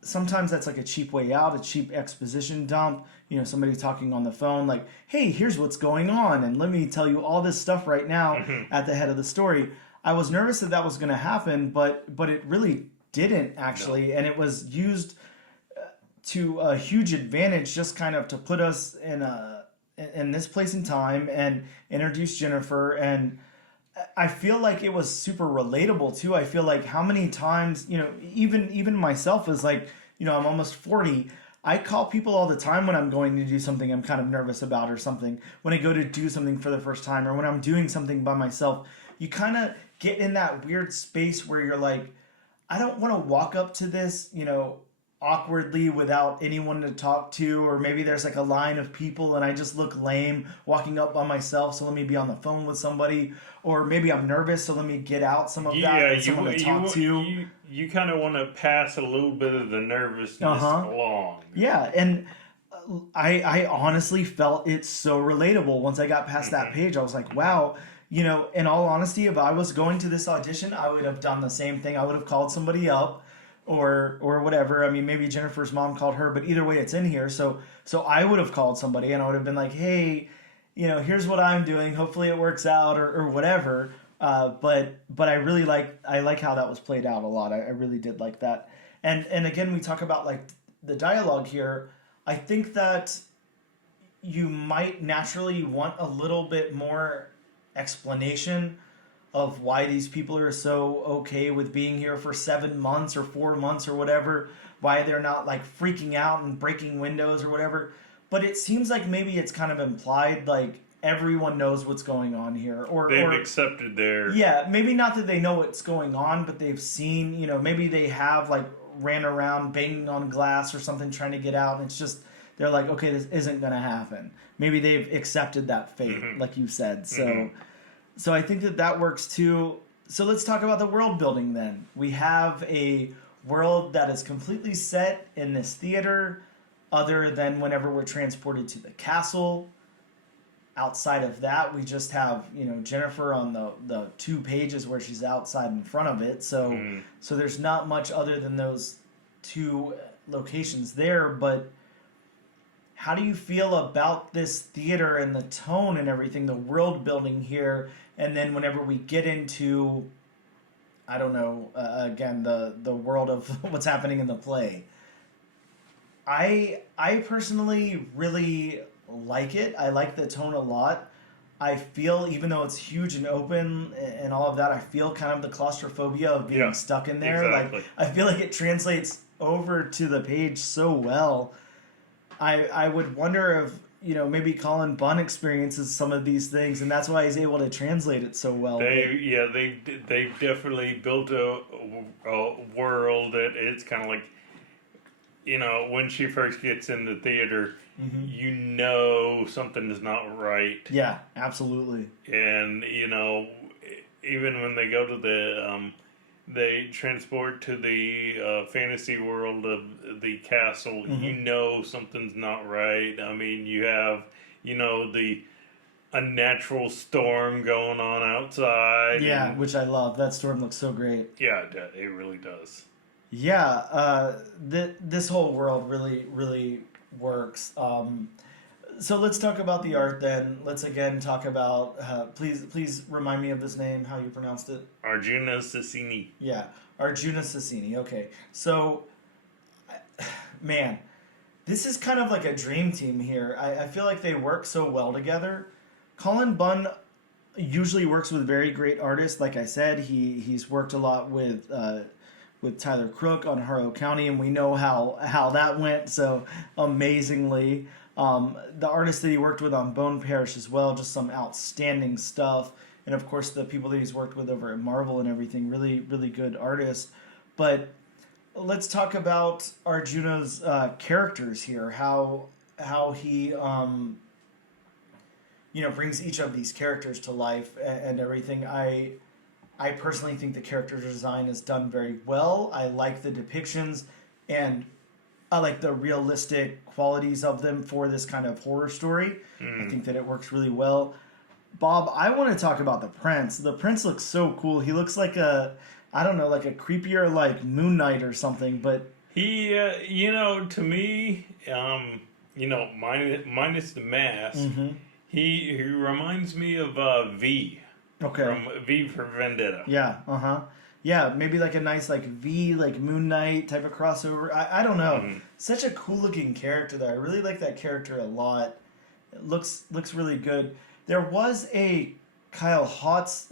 sometimes that's like a cheap way out, a cheap exposition dump. Somebody talking on the phone like, hey, here's what's going on, and let me tell you all this stuff right now at the head of the story. I was nervous that was going to happen, but it really didn't actually, and it was used to a huge advantage, just kind of to put us in this place and time and introduce Jennifer. And I feel like it was super relatable too. I feel like how many times, even myself is like, I'm almost 40. I call people all the time when I'm going to do something I'm kind of nervous about or something. When I go to do something for the first time or when I'm doing something by myself, you kind of get in that weird space where you're like, I don't want to walk up to this, awkwardly without anyone to talk to, or maybe there's like a line of people and I just look lame walking up by myself, so let me be on the phone with somebody, or maybe I'm nervous, so let me get out some of that and someone to talk to. You kind of want to pass a little bit of the nervousness along. Yeah, and I honestly felt it so relatable. Once I got past that page, I was like, wow. In all honesty, if I was going to this audition, I would have done the same thing. I would have called somebody up or whatever. I mean, maybe Jennifer's mom called her, but either way, it's in here. So I would have called somebody and I would have been like, hey, here's what I'm doing. Hopefully it works out or whatever. But I really like how that was played out a lot. I really did like that. And again, we talk about like the dialogue here. I think that you might naturally want a little bit more explanation of why these people are so okay with being here for 7 months or 4 months or whatever, why they're not like freaking out and breaking windows or whatever. But it seems like maybe it's kind of implied like everyone knows what's going on here, or they've accepted their maybe not that they know what's going on, but they've seen, maybe they have like ran around banging on glass or something trying to get out, and it's just they're like, okay, this isn't gonna happen. Maybe they've accepted that fate, like you said. So I think that works too. So let's talk about the world building then. We have a world that is completely set in this theater, other than whenever we're transported to the castle. Outside of that, we just have, Jennifer on the 2 pages where she's outside in front of it. So there's not much other than those 2 locations there. But how do you feel about this theater and the tone and everything, the world building here? And then whenever we get into, I don't know, again, the world of what's happening in the play. I personally really like it. I like the tone a lot. I feel, even though it's huge and open and all of that, I feel kind of the claustrophobia of being stuck in there. Exactly. Like, I feel like it translates over to the page so well. I would wonder if, maybe Cullen Bunn experiences some of these things, and that's why he's able to translate it so well. They definitely built a world that it's kind of like, when she first gets in the theater, something is not right. Yeah, absolutely. And, even when they go to they transport to the fantasy world of the castle, something's not right. I mean, you have, the unnatural storm going on outside. Yeah, which I love. That storm looks so great. Yeah, it really does. Yeah, this whole world really, really works. So let's talk about the art then. Let's again talk about, please remind me of this name, how you pronounced it. Arjuna Susini. Yeah, Arjuna Susini. Okay, so, man, this is kind of like a dream team here. I feel like they work so well together. Cullen Bunn usually works with very great artists. Like I said, he's worked a lot with Tyler Crook on Harrow County, and we know how that went so amazingly. The artists that he worked with on Bone Parish as well, just some outstanding stuff. And of course, the people that he's worked with over at Marvel and everything, really, really good artists. But let's talk about Arjuna's characters here, how he brings each of these characters to life and everything. I personally think the character design is done very well. I like the depictions, and I like the realistic qualities of them for this kind of horror story. I think that it works really well. Bob, I want to talk about the Prince. The Prince looks so cool. He looks like a creepier like Moon Knight or something, but he, to me, minus the mask, he reminds me of V. Okay. From V for Vendetta. Yeah, Yeah, maybe like a nice like V, like Moon Knight type of crossover. I don't know. Such a cool looking character though. I really like that character a lot. It looks really good. There was a Kyle Hotz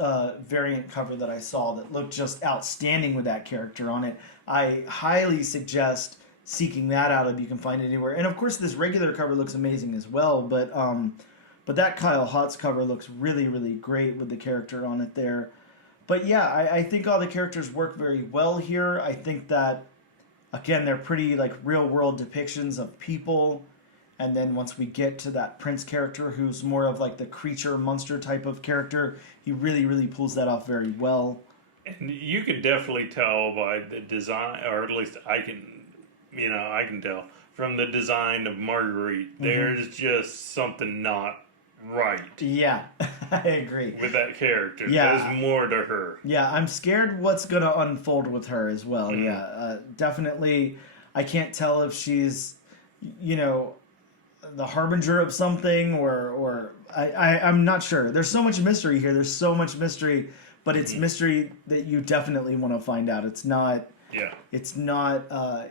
variant cover that I saw that looked just outstanding with that character on it. I highly suggest seeking that out if you can find it anywhere. And of course this regular cover looks amazing as well, but that Kyle Hotz cover looks really, really great with the character on it there. But yeah, I think all the characters work very well here. I think that, again, they're pretty like real-world depictions of people. And then once we get to that Prince character, who's more of like the creature monster type of character, he really, really pulls that off very well. And you can definitely tell by the design, or at least I can tell from the design of Marguerite. There's just something not right. Yeah, I agree. With that character. Yeah. There's more to her. Yeah, I'm scared what's going to unfold with her as well. Yeah, definitely. I can't tell if she's, the harbinger of something or I'm not sure. There's so much mystery here. There's so much mystery, but it's mystery that you definitely want to find out. It's not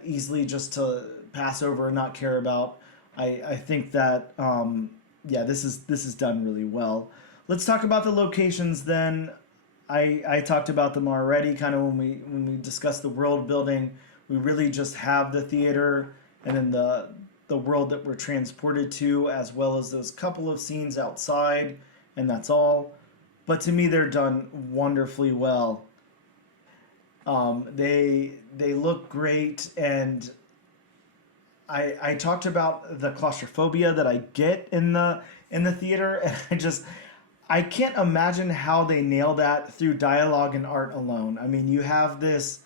easily just to pass over and not care about. I think that this is done really well. Let's talk about the locations then. I talked about them already, kind of when we discussed the world building. We really just have the theater and then the world that we're transported to, as well as those couple of scenes outside, and that's all. But to me, they're done wonderfully well. They look great, and I talked about the claustrophobia that I get in the theater, and I can't imagine how they nail that through dialogue and art alone. I mean, you have this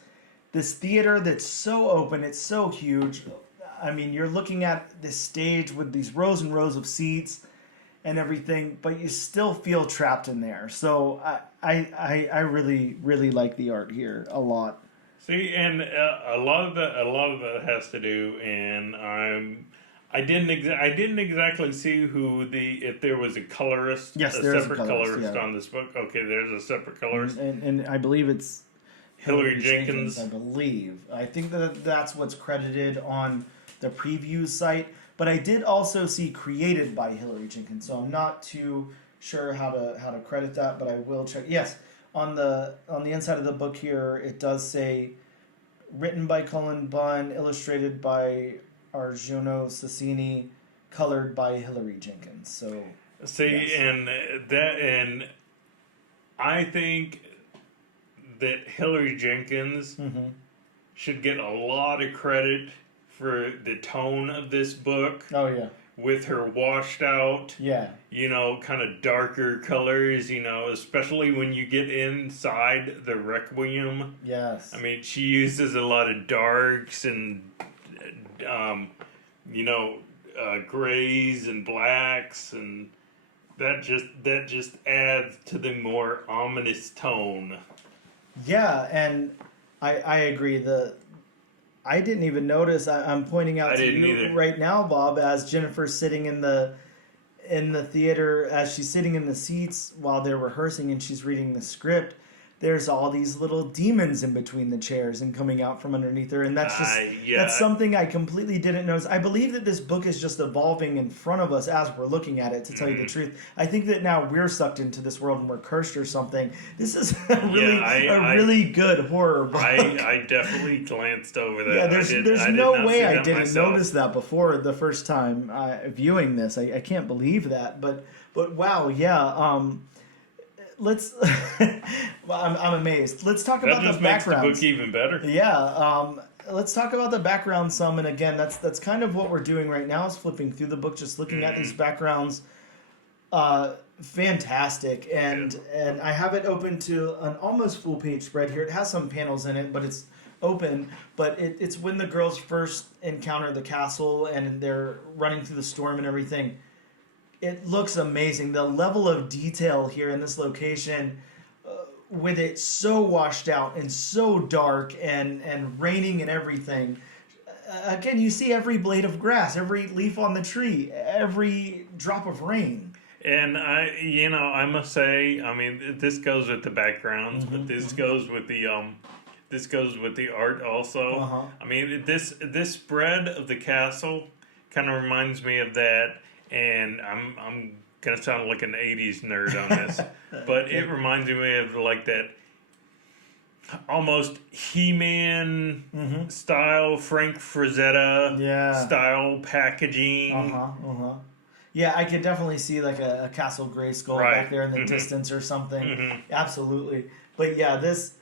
theater that's so open, it's so huge. I mean, you're looking at this stage with these rows and rows of seats and everything, but you still feel trapped in there. So I really, really like the art here a lot. See, and a lot of that has to do, and I didn't exactly see if there was a colorist, yes, a there separate is a colorist, on this book. Okay, there's a separate colorist, and I believe it's Hillary Jenkins. I believe. I think that's what's credited on the preview site. But I did also see created by Hillary Jenkins, so I'm not too sure how to credit that, but I will check. Yes, on the inside of the book here, it does say written by Cullen Bunn, illustrated by Arjuna Susini, colored by Hillary Jenkins. So see, yes. and I think that Hillary Jenkins should get a lot of credit for the tone of this book. Oh yeah. With her washed out, kind of darker colors, especially when you get inside the Requiem. Yes. I mean, she uses a lot of darks and, grays and blacks, and that just adds to the more ominous tone. Yeah, and I agree. I didn't even notice. I'm pointing out to you right now, Bob, as Jennifer's sitting in the theater, as she's sitting in the seats while they're rehearsing and she's reading the script. There's all these little demons in between the chairs and coming out from underneath her, and that's that's something I completely didn't notice. I believe that this book is just evolving in front of us as we're looking at it, to tell you the truth. I think that now we're sucked into this world and we're cursed or something. This is really good horror book. I definitely glanced over that. Yeah, there's no way I didn't notice that before the first time viewing this. I can't believe that, but wow, yeah. Let's. I'm amazed. Let's talk about the backgrounds. That just makes the book even better. Yeah. Let's talk about the background some, and again, that's kind of what we're doing right now, is flipping through the book, just looking at these backgrounds. Fantastic, and I have it open to an almost full page spread here. It has some panels in it, but it's open. But it's when the girls first encounter the castle and they're running through the storm and everything. It looks amazing. The level of detail here in this location, with it so washed out and so dark and raining and everything. Again, you see every blade of grass, every leaf on the tree, every drop of rain. And I must say, I mean, this goes with the backgrounds, but this goes with the art also. I mean, this spread of the castle kind of reminds me of that. And I'm gonna sound like an '80s nerd on this, but it reminds me of like that almost He-Man style, Frank Frazetta style packaging. Yeah, I could definitely see like a Castle Grayskull back there in the distance or something. Absolutely, but yeah, this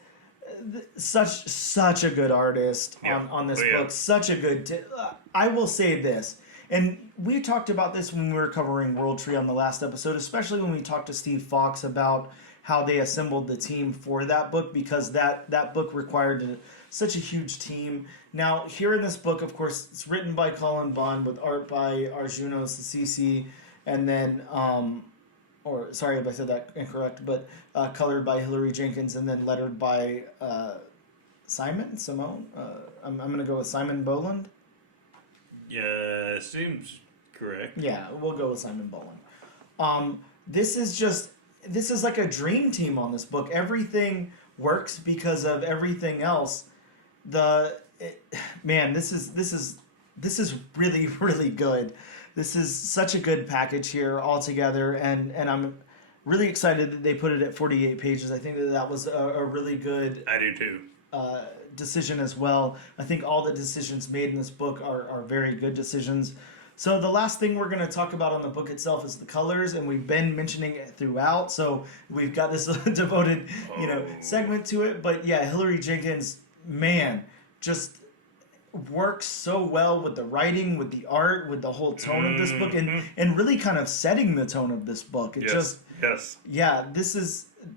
such a good artist on this book. Such a good. I will say this. And we talked about this when we were covering World Tree on the last episode, especially when we talked to Steve Fox about how they assembled the team for that book, because that book required such a huge team. Now, here in this book, of course, it's written by Cullen Bunn with art by Arjuna Susini, and then, sorry if I said that incorrect, but colored by Hillary Jenkins, and then lettered by Simon? I'm going to go with Simon Boland. Yeah, seems correct. Yeah, we'll go with Simon Boland. This is like a dream team on this book. Everything works because of everything else. This is really, really good. This is such a good package here altogether, and I'm really excited that they put it at 48 pages. I think that was a really good I do too. decision as well. I think all the decisions made in this book are very good decisions. So the last thing we're going to talk about on the book itself is the colors, and we've been mentioning it throughout. So we've got this devoted, segment to it. But yeah, Hillary Jenkins, man, just works so well with the writing, with the art, with the whole tone of this book, and really kind of setting the tone of this book. It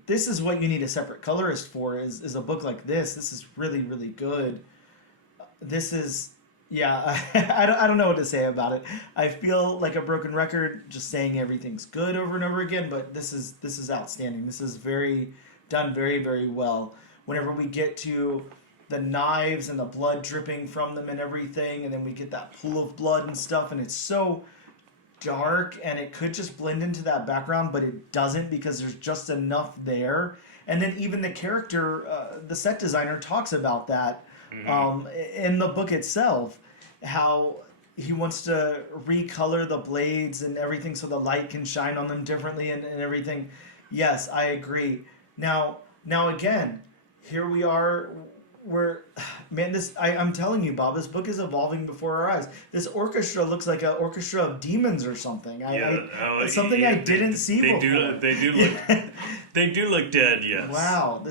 this is what you need a separate colorist for, is a book like this. This is really, really good. This is, I don't know what to say about it. I feel like a broken record just saying everything's good over and over again, but this is outstanding. This is done very, very well. Whenever we get to the knives and the blood dripping from them and everything, and then we get that pool of blood and stuff, and it's so dark, and it could just blend into that background, but it doesn't, because there's just enough there. And then even the character, the set designer, talks about that in the book itself, how he wants to recolor the blades and everything so the light can shine on them differently and everything. Yes, I agree. Now again, here we are. I'm telling you, Bob, this book is evolving before our eyes. This orchestra looks like an orchestra of demons or something. It's something I didn't see before. They do look dead, yes. Wow,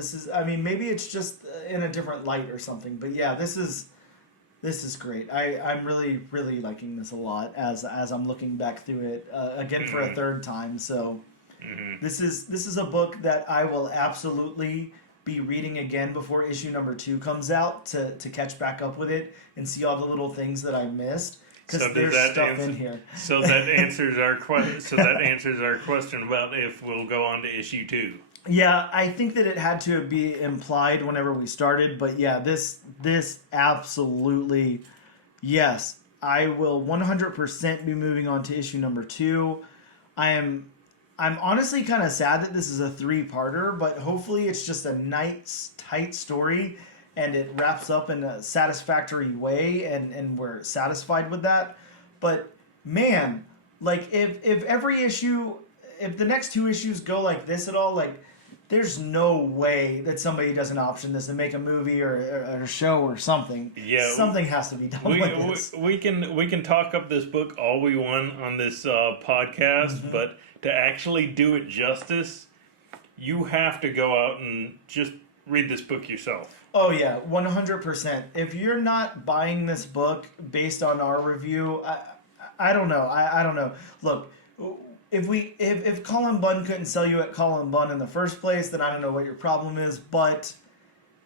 maybe it's just in a different light or something. But yeah, this is great. I'm really, really liking this a lot as I'm looking back through it again for a third time. So this is a book that I will absolutely be reading again before issue number 2 comes out to catch back up with it and see all the little things that I missed, because there's stuff in here. So that answers our question about if we'll go on to issue 2. Yeah, I think that it had to be implied whenever we started, but yeah, this absolutely, yes, I will 100% be moving on to issue number 2. I'm honestly kind of sad that this is a 3-parter, but hopefully it's just a nice, tight story, and it wraps up in a satisfactory way, and we're satisfied with that. But man, like if every issue, if the next 2 issues go like this at all, like there's no way that somebody doesn't option this and make a movie or a show or something. Yeah, something has to be done with this. We can talk up this book all we want on this podcast, but to actually do it justice, you have to go out and just read this book yourself. Oh yeah, 100%. If you're not buying this book based on our review, I don't know. I don't know. Look, if Cullen Bunn couldn't sell you at Cullen Bunn in the first place, then I don't know what your problem is. But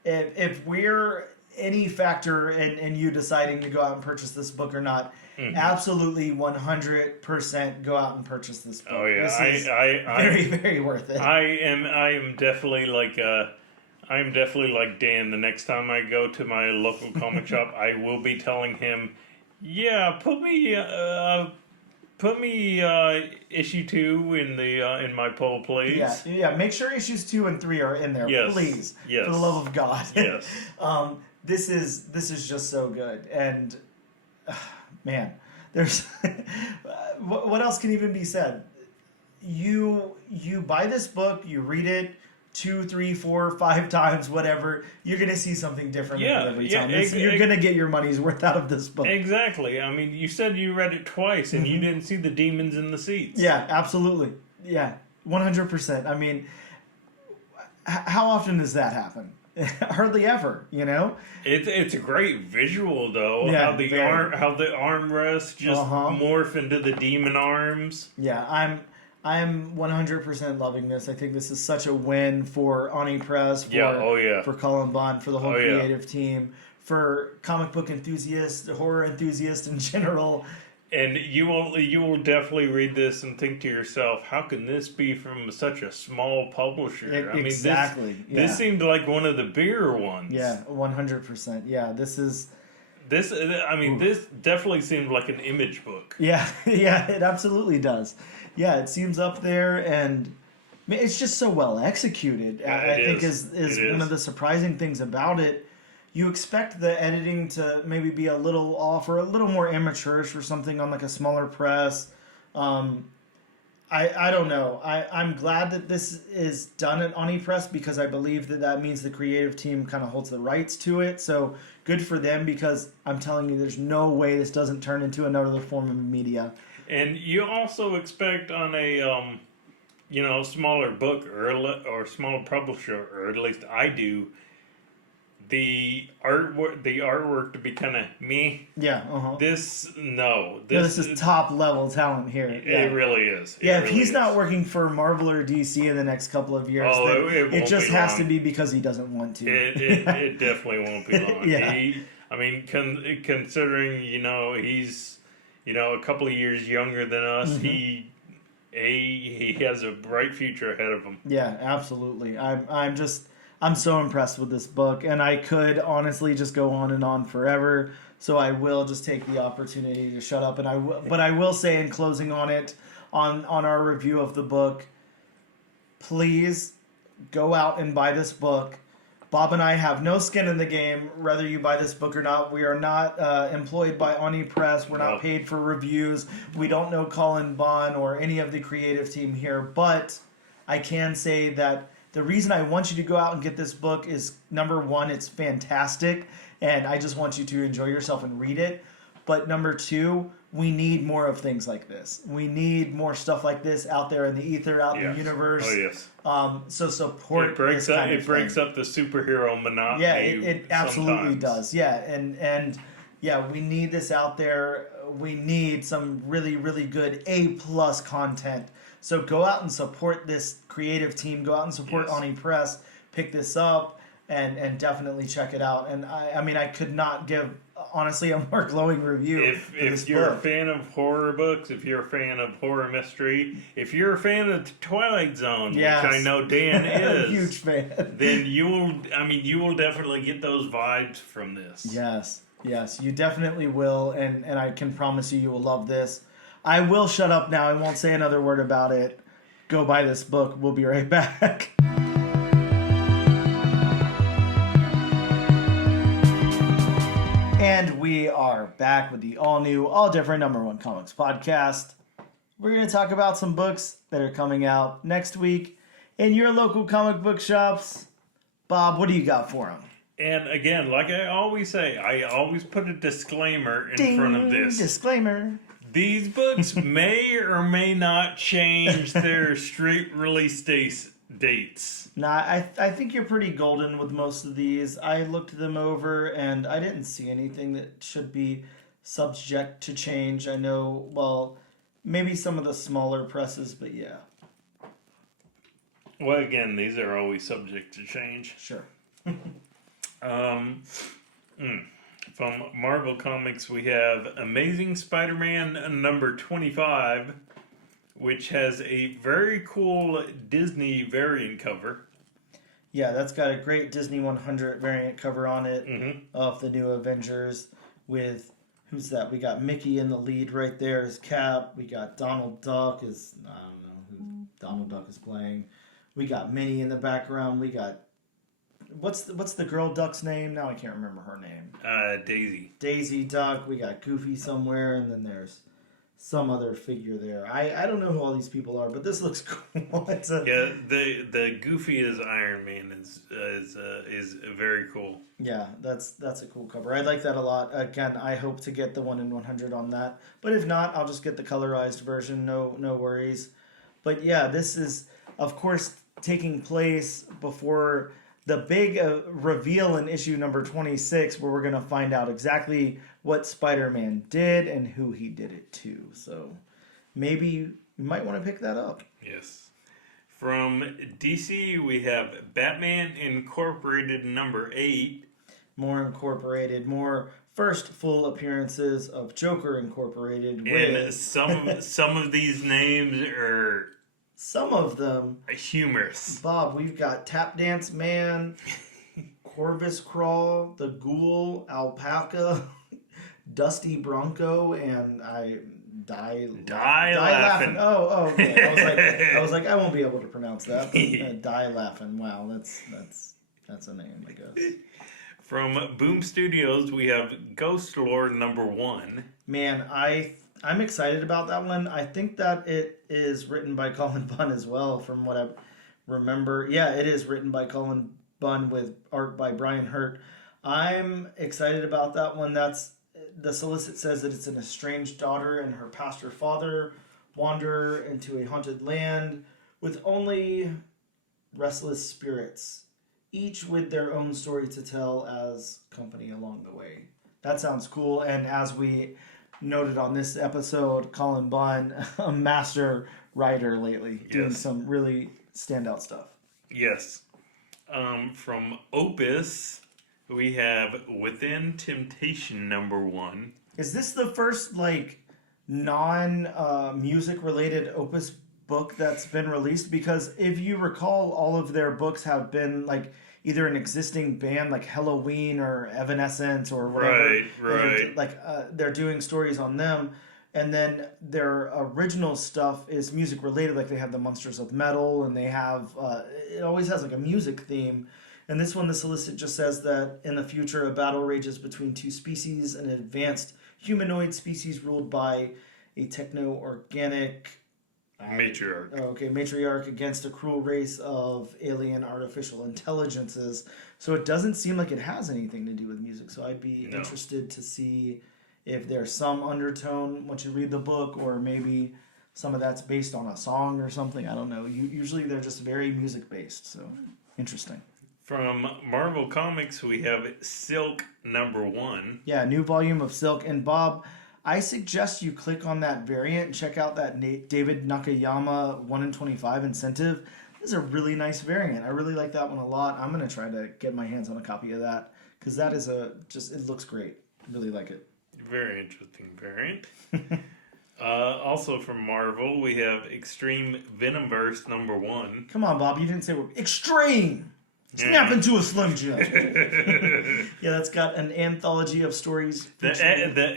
if we're any factor in you deciding to go out and purchase this book or not, absolutely 100% go out and purchase this book. Oh yeah, this is very, very worth it. I am definitely like Dan. The next time I go to my local comic shop, I will be telling him, yeah, put me issue 2 in my poll, please. Yeah. Make sure issues 2 and 3 are in there, please. Yes. For the love of God. Yes. This is just so good, and man, there's what else can even be said? You buy this book, you read it 2, 3, 4, 5 times, whatever, you're gonna see something different every time. You're gonna get your money's worth out of this book. Exactly. I mean, you said you read it twice and you didn't see the demons in the seats. Yeah, absolutely. Yeah, 100%. I mean, how often does that happen? Hardly ever, It's a great visual though. Yeah, how the armrests just morph into the demon arms. Yeah, I'm 100% loving this. I think this is such a win for Oni Press, for Cullen Bunn, for the whole creative team, for comic book enthusiasts, horror enthusiasts in general. And you will definitely read this and think to yourself, how can this be from such a small publisher? Exactly. This seemed like one of the bigger ones. Yeah, 100%. Yeah, this definitely seemed like an Image book. Yeah, it absolutely does. Yeah, it seems up there, and it's just so well executed. I think is one of the surprising things about it. you expect the editing to maybe be a little off or a little more amateurish or something on like a smaller press. I don't know. I'm glad that this is done at Oni Press because I believe that means the creative team kind of holds the rights to it. So good for them, because I'm telling you, there's no way this doesn't turn into another form of media. And you also expect on a smaller book or smaller publisher, or at least I do, the artwork to be kind of meh. Yeah. This is top level talent here. It really is. If he's not working for Marvel or DC in the next couple of years, it just has to be because he doesn't want to. It definitely won't be long. Yeah. Considering he's a couple of years younger than us, he has a bright future ahead of him. Yeah, absolutely. I'm so impressed with this book, and I could honestly just go on and on forever. So I will just take the opportunity to shut up, but I will say in closing on our review of the book, please go out and buy this book. Bob and I have no skin in the game, whether you buy this book or not. We are not employed by Oni Press. We're not paid for reviews. We don't know Cullen Bunn or any of the creative team here, but I can say that the reason I want you to go out and get this book is, number one, it's fantastic, and I just want you to enjoy yourself and read it. But number two, we need more of things like this. We need more stuff like this out there in the ether, in the universe. Oh, yes. So support this kind of thing. It breaks up the superhero monotony. Yeah, it absolutely does. Yeah, and we need this out there. We need some really, really good A+ content. So go out and support this creative team. Go out and support Oni Press. Pick this up and definitely check it out. And I could not give, honestly, a more glowing review. If you're a fan of horror books, if you're a fan of horror mystery, if you're a fan of Twilight Zone, which I know Dan is, huge fan, then you will definitely get those vibes from this. Yes, you definitely will, and I can promise you will love this. I will shut up now. I won't say another word about it. Go buy this book. We'll be right back. And we are back with the all-new, all-different #1 Comics podcast. We're going to talk about some books that are coming out next week in your local comic book shops. Bob, what do you got for them? And again, like I always say, I always put a disclaimer in front of this. Disclaimer. These books may or may not change their straight release dates. Nah, I think you're pretty golden with most of these. I looked them over and I didn't see anything that should be subject to change. I know, well, maybe some of the smaller presses, but yeah. Well, again, these are always subject to change. Sure. From Marvel Comics, we have Amazing Spider-Man number 25, which has a very cool Disney variant cover. Yeah, that's got a great Disney 100 variant cover on it of the new Avengers with, who's that? We got Mickey in the lead right there as Cap. We got Donald Duck as, I don't know who Donald Duck is playing. We got Minnie in the background. We got, what's the girl duck's name? Now I can't remember her name. Daisy. Daisy Duck. We got Goofy somewhere, and then there's some other figure there. I don't know who all these people are, but this looks cool. The Goofy as Iron Man is very cool. Yeah, that's a cool cover. I like that a lot. Again, I hope to get the 1 in 100 on that, but if not, I'll just get the colorized version. No worries. But yeah, this is of course taking place before the big reveal in issue number 26, where we're going to find out exactly what Spider-Man did and who he did it to. So maybe you might want to pick that up. Yes. From DC, we have Batman Incorporated number 8. More Incorporated, more first full appearances of Joker Incorporated. And some of these names are... Some of them humorous. Bob, we've got Tap Dance Man, Corvus Crawl, the Ghoul, Alpaca, Dusty Bronco, and I die laughing. Oh, okay. I was like, I won't be able to pronounce that. But, die laughing. Wow, that's a name, I guess. From Boom Studios, we have Ghost Lore #1. Man, I'm excited about that one. I think that it is written by Cullen Bunn as well, from what I remember. Yeah, it is written by Cullen Bunn with art by Brian Hurt. I'm excited about that one. The solicit says that it's an estranged daughter and her pastor father wander into a haunted land with only restless spirits, each with their own story to tell as company along the way. That sounds cool. And as we noted on this episode, Cullen Bunn, a master writer lately, doing some really standout stuff. Yes. From Opus, we have Within Temptation #1. Is this the first non-music related Opus book that's been released? Because if you recall, all of their books have been either an existing band like Halloween or Evanescence or whatever. Right. They're doing stories on them. And then their original stuff is music related, like they have the Monsters of Metal, and they have, it always has a music theme. And this one, the solicit just says that in the future, a battle rages between two species, an advanced humanoid species ruled by a techno-organic matriarch against a cruel race of alien artificial intelligences. So it doesn't seem like it has anything to do with music. So I'd be interested to see if there's some undertone once you read the book, or maybe some of that's based on a song or something. I don't know. Usually they're just very music based. So interesting. From Marvel Comics, we have Silk #1. Yeah, new volume of Silk. And Bob, I suggest you click on that variant and check out that David Nakayama 1 in 25 incentive. This is a really nice variant. I really like that one a lot. I'm going to try to get my hands on a copy of that, because that is it looks great. I really like it. Very interesting variant. Also from Marvel, we have Extreme Venomverse #1. Come on, Bob. You didn't say extreme. Snap into a Slim Jim. Yeah, that's got an anthology of stories. The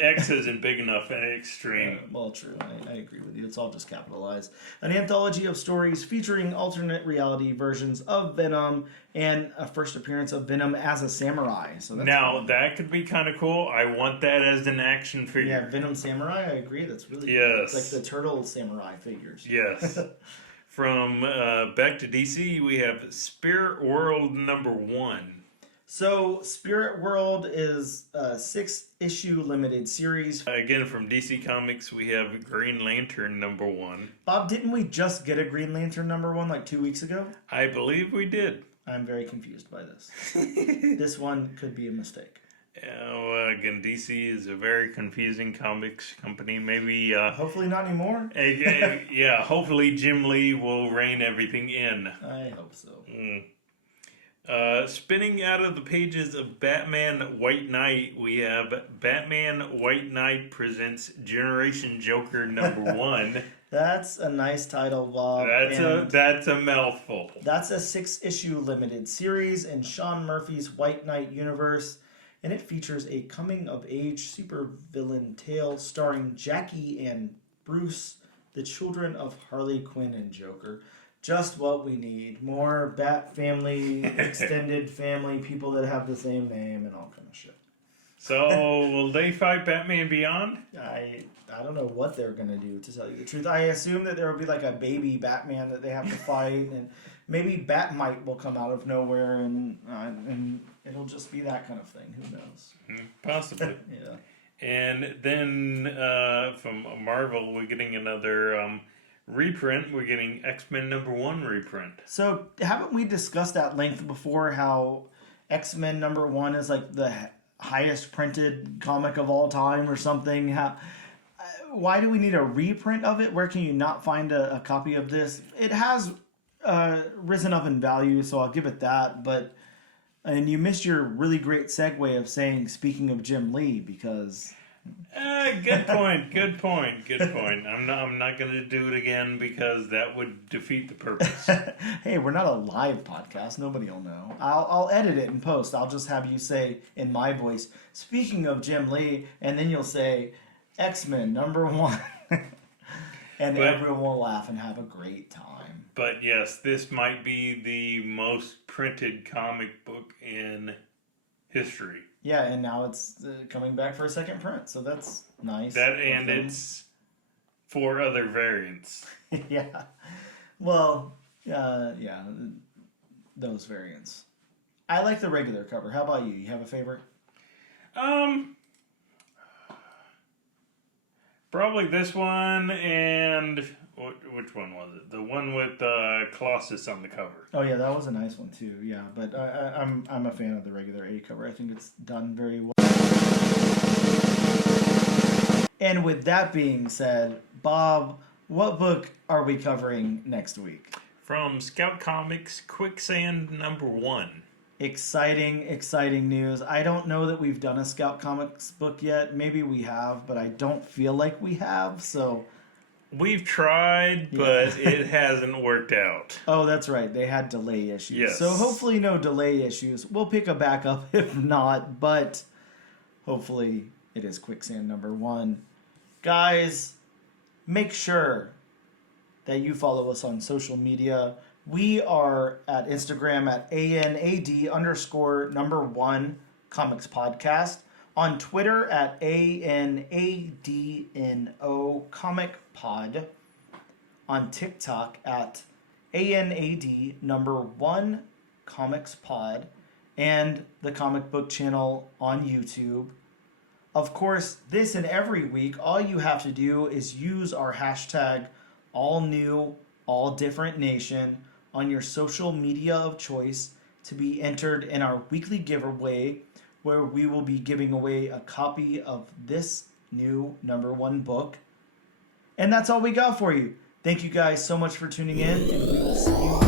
X isn't big enough and extreme. Well, true. I agree with you. It's all just capitalized. An anthology of stories featuring alternate reality versions of Venom and a first appearance of Venom as a samurai. So that's fun. That could be kind of cool. I want that as an action figure. Yeah, Venom Samurai. I agree. That's really cool. It's like the Turtle Samurai figures. Yes. From back to DC, we have Spirit World #1. So, Spirit World is a 6-issue limited series. Again, from DC Comics, we have Green Lantern #1. Bob, didn't we just get a Green Lantern #1 2 weeks ago? I believe we did. I'm very confused by this. This one could be a mistake. Again, DC is a very confusing comics company. Maybe hopefully not anymore. Hopefully Jim Lee will rein everything in. I hope so. Spinning out of the pages of Batman White Knight, we have Batman White Knight presents Generation Joker #1. That's a nice title, Bob. That's a mouthful. That's a 6-issue limited series in Sean Murphy's White Knight universe. And it features a coming-of-age supervillain tale starring Jackie and Bruce, the children of Harley Quinn and Joker. Just what we need. More Bat family, extended family, people that have the same name and all kind of shit. So, will they fight Batman Beyond? I don't know what they're going to do, to tell you the truth. I assume that there will be a baby Batman that they have to fight, and maybe Batmite will come out of nowhere, and it'll just be that kind of thing. Who knows? Possibly. Yeah. And then from Marvel, we're getting another reprint. We're getting X-Men #1 reprint. So, haven't we discussed at length before how X-Men #1 is the highest printed comic of all time or something? Why do we need a reprint of it? Where can you not find a copy of this? It has risen up in value, so I'll give it that. And you missed your really great segue of saying, speaking of Jim Lee, because... Good point. I'm not going to do it again because that would defeat the purpose. Hey, we're not a live podcast. Nobody will know. I'll edit it in post. I'll just have you say in my voice, speaking of Jim Lee, and then you'll say, X-Men #1. And everyone will laugh and have a great time. But yes, this might be the most printed comic book in history. Yeah, and now it's coming back for a second print, so that's nice. That and it's 4 other variants. Yeah. Well, yeah, those variants. I like the regular cover. How about you? You have a favorite? Probably this one and which one was it? The one with Colossus on the cover. Oh yeah, that was a nice one too. Yeah, but I'm a fan of the regular A cover. I think it's done very well. And with that being said, Bob, what book are we covering next week? From Scout Comics, Quicksand #1. Exciting news. I don't know that we've done a Scout Comics book yet. Maybe we have, but I don't feel like we have, so... We've tried, but it hasn't worked out. Oh, that's right. They had delay issues. Yes. So hopefully no delay issues. We'll pick a backup if not, but hopefully it is Quicksand #1. Guys, make sure that you follow us on social media. We are at Instagram at ANAD_1 Comics Podcast. On Twitter at ANADNO Comic Pod. On TikTok at ANAD1 Comics Pod. And the comic book channel on YouTube. Of course, this and every week, all you have to do is use our hashtag AllNewAllDifferentNation on your social media of choice to be entered in our weekly giveaway, where we will be giving away a copy of this new #1 book. And that's all we got for you. Thank you guys so much for tuning in, and we will see you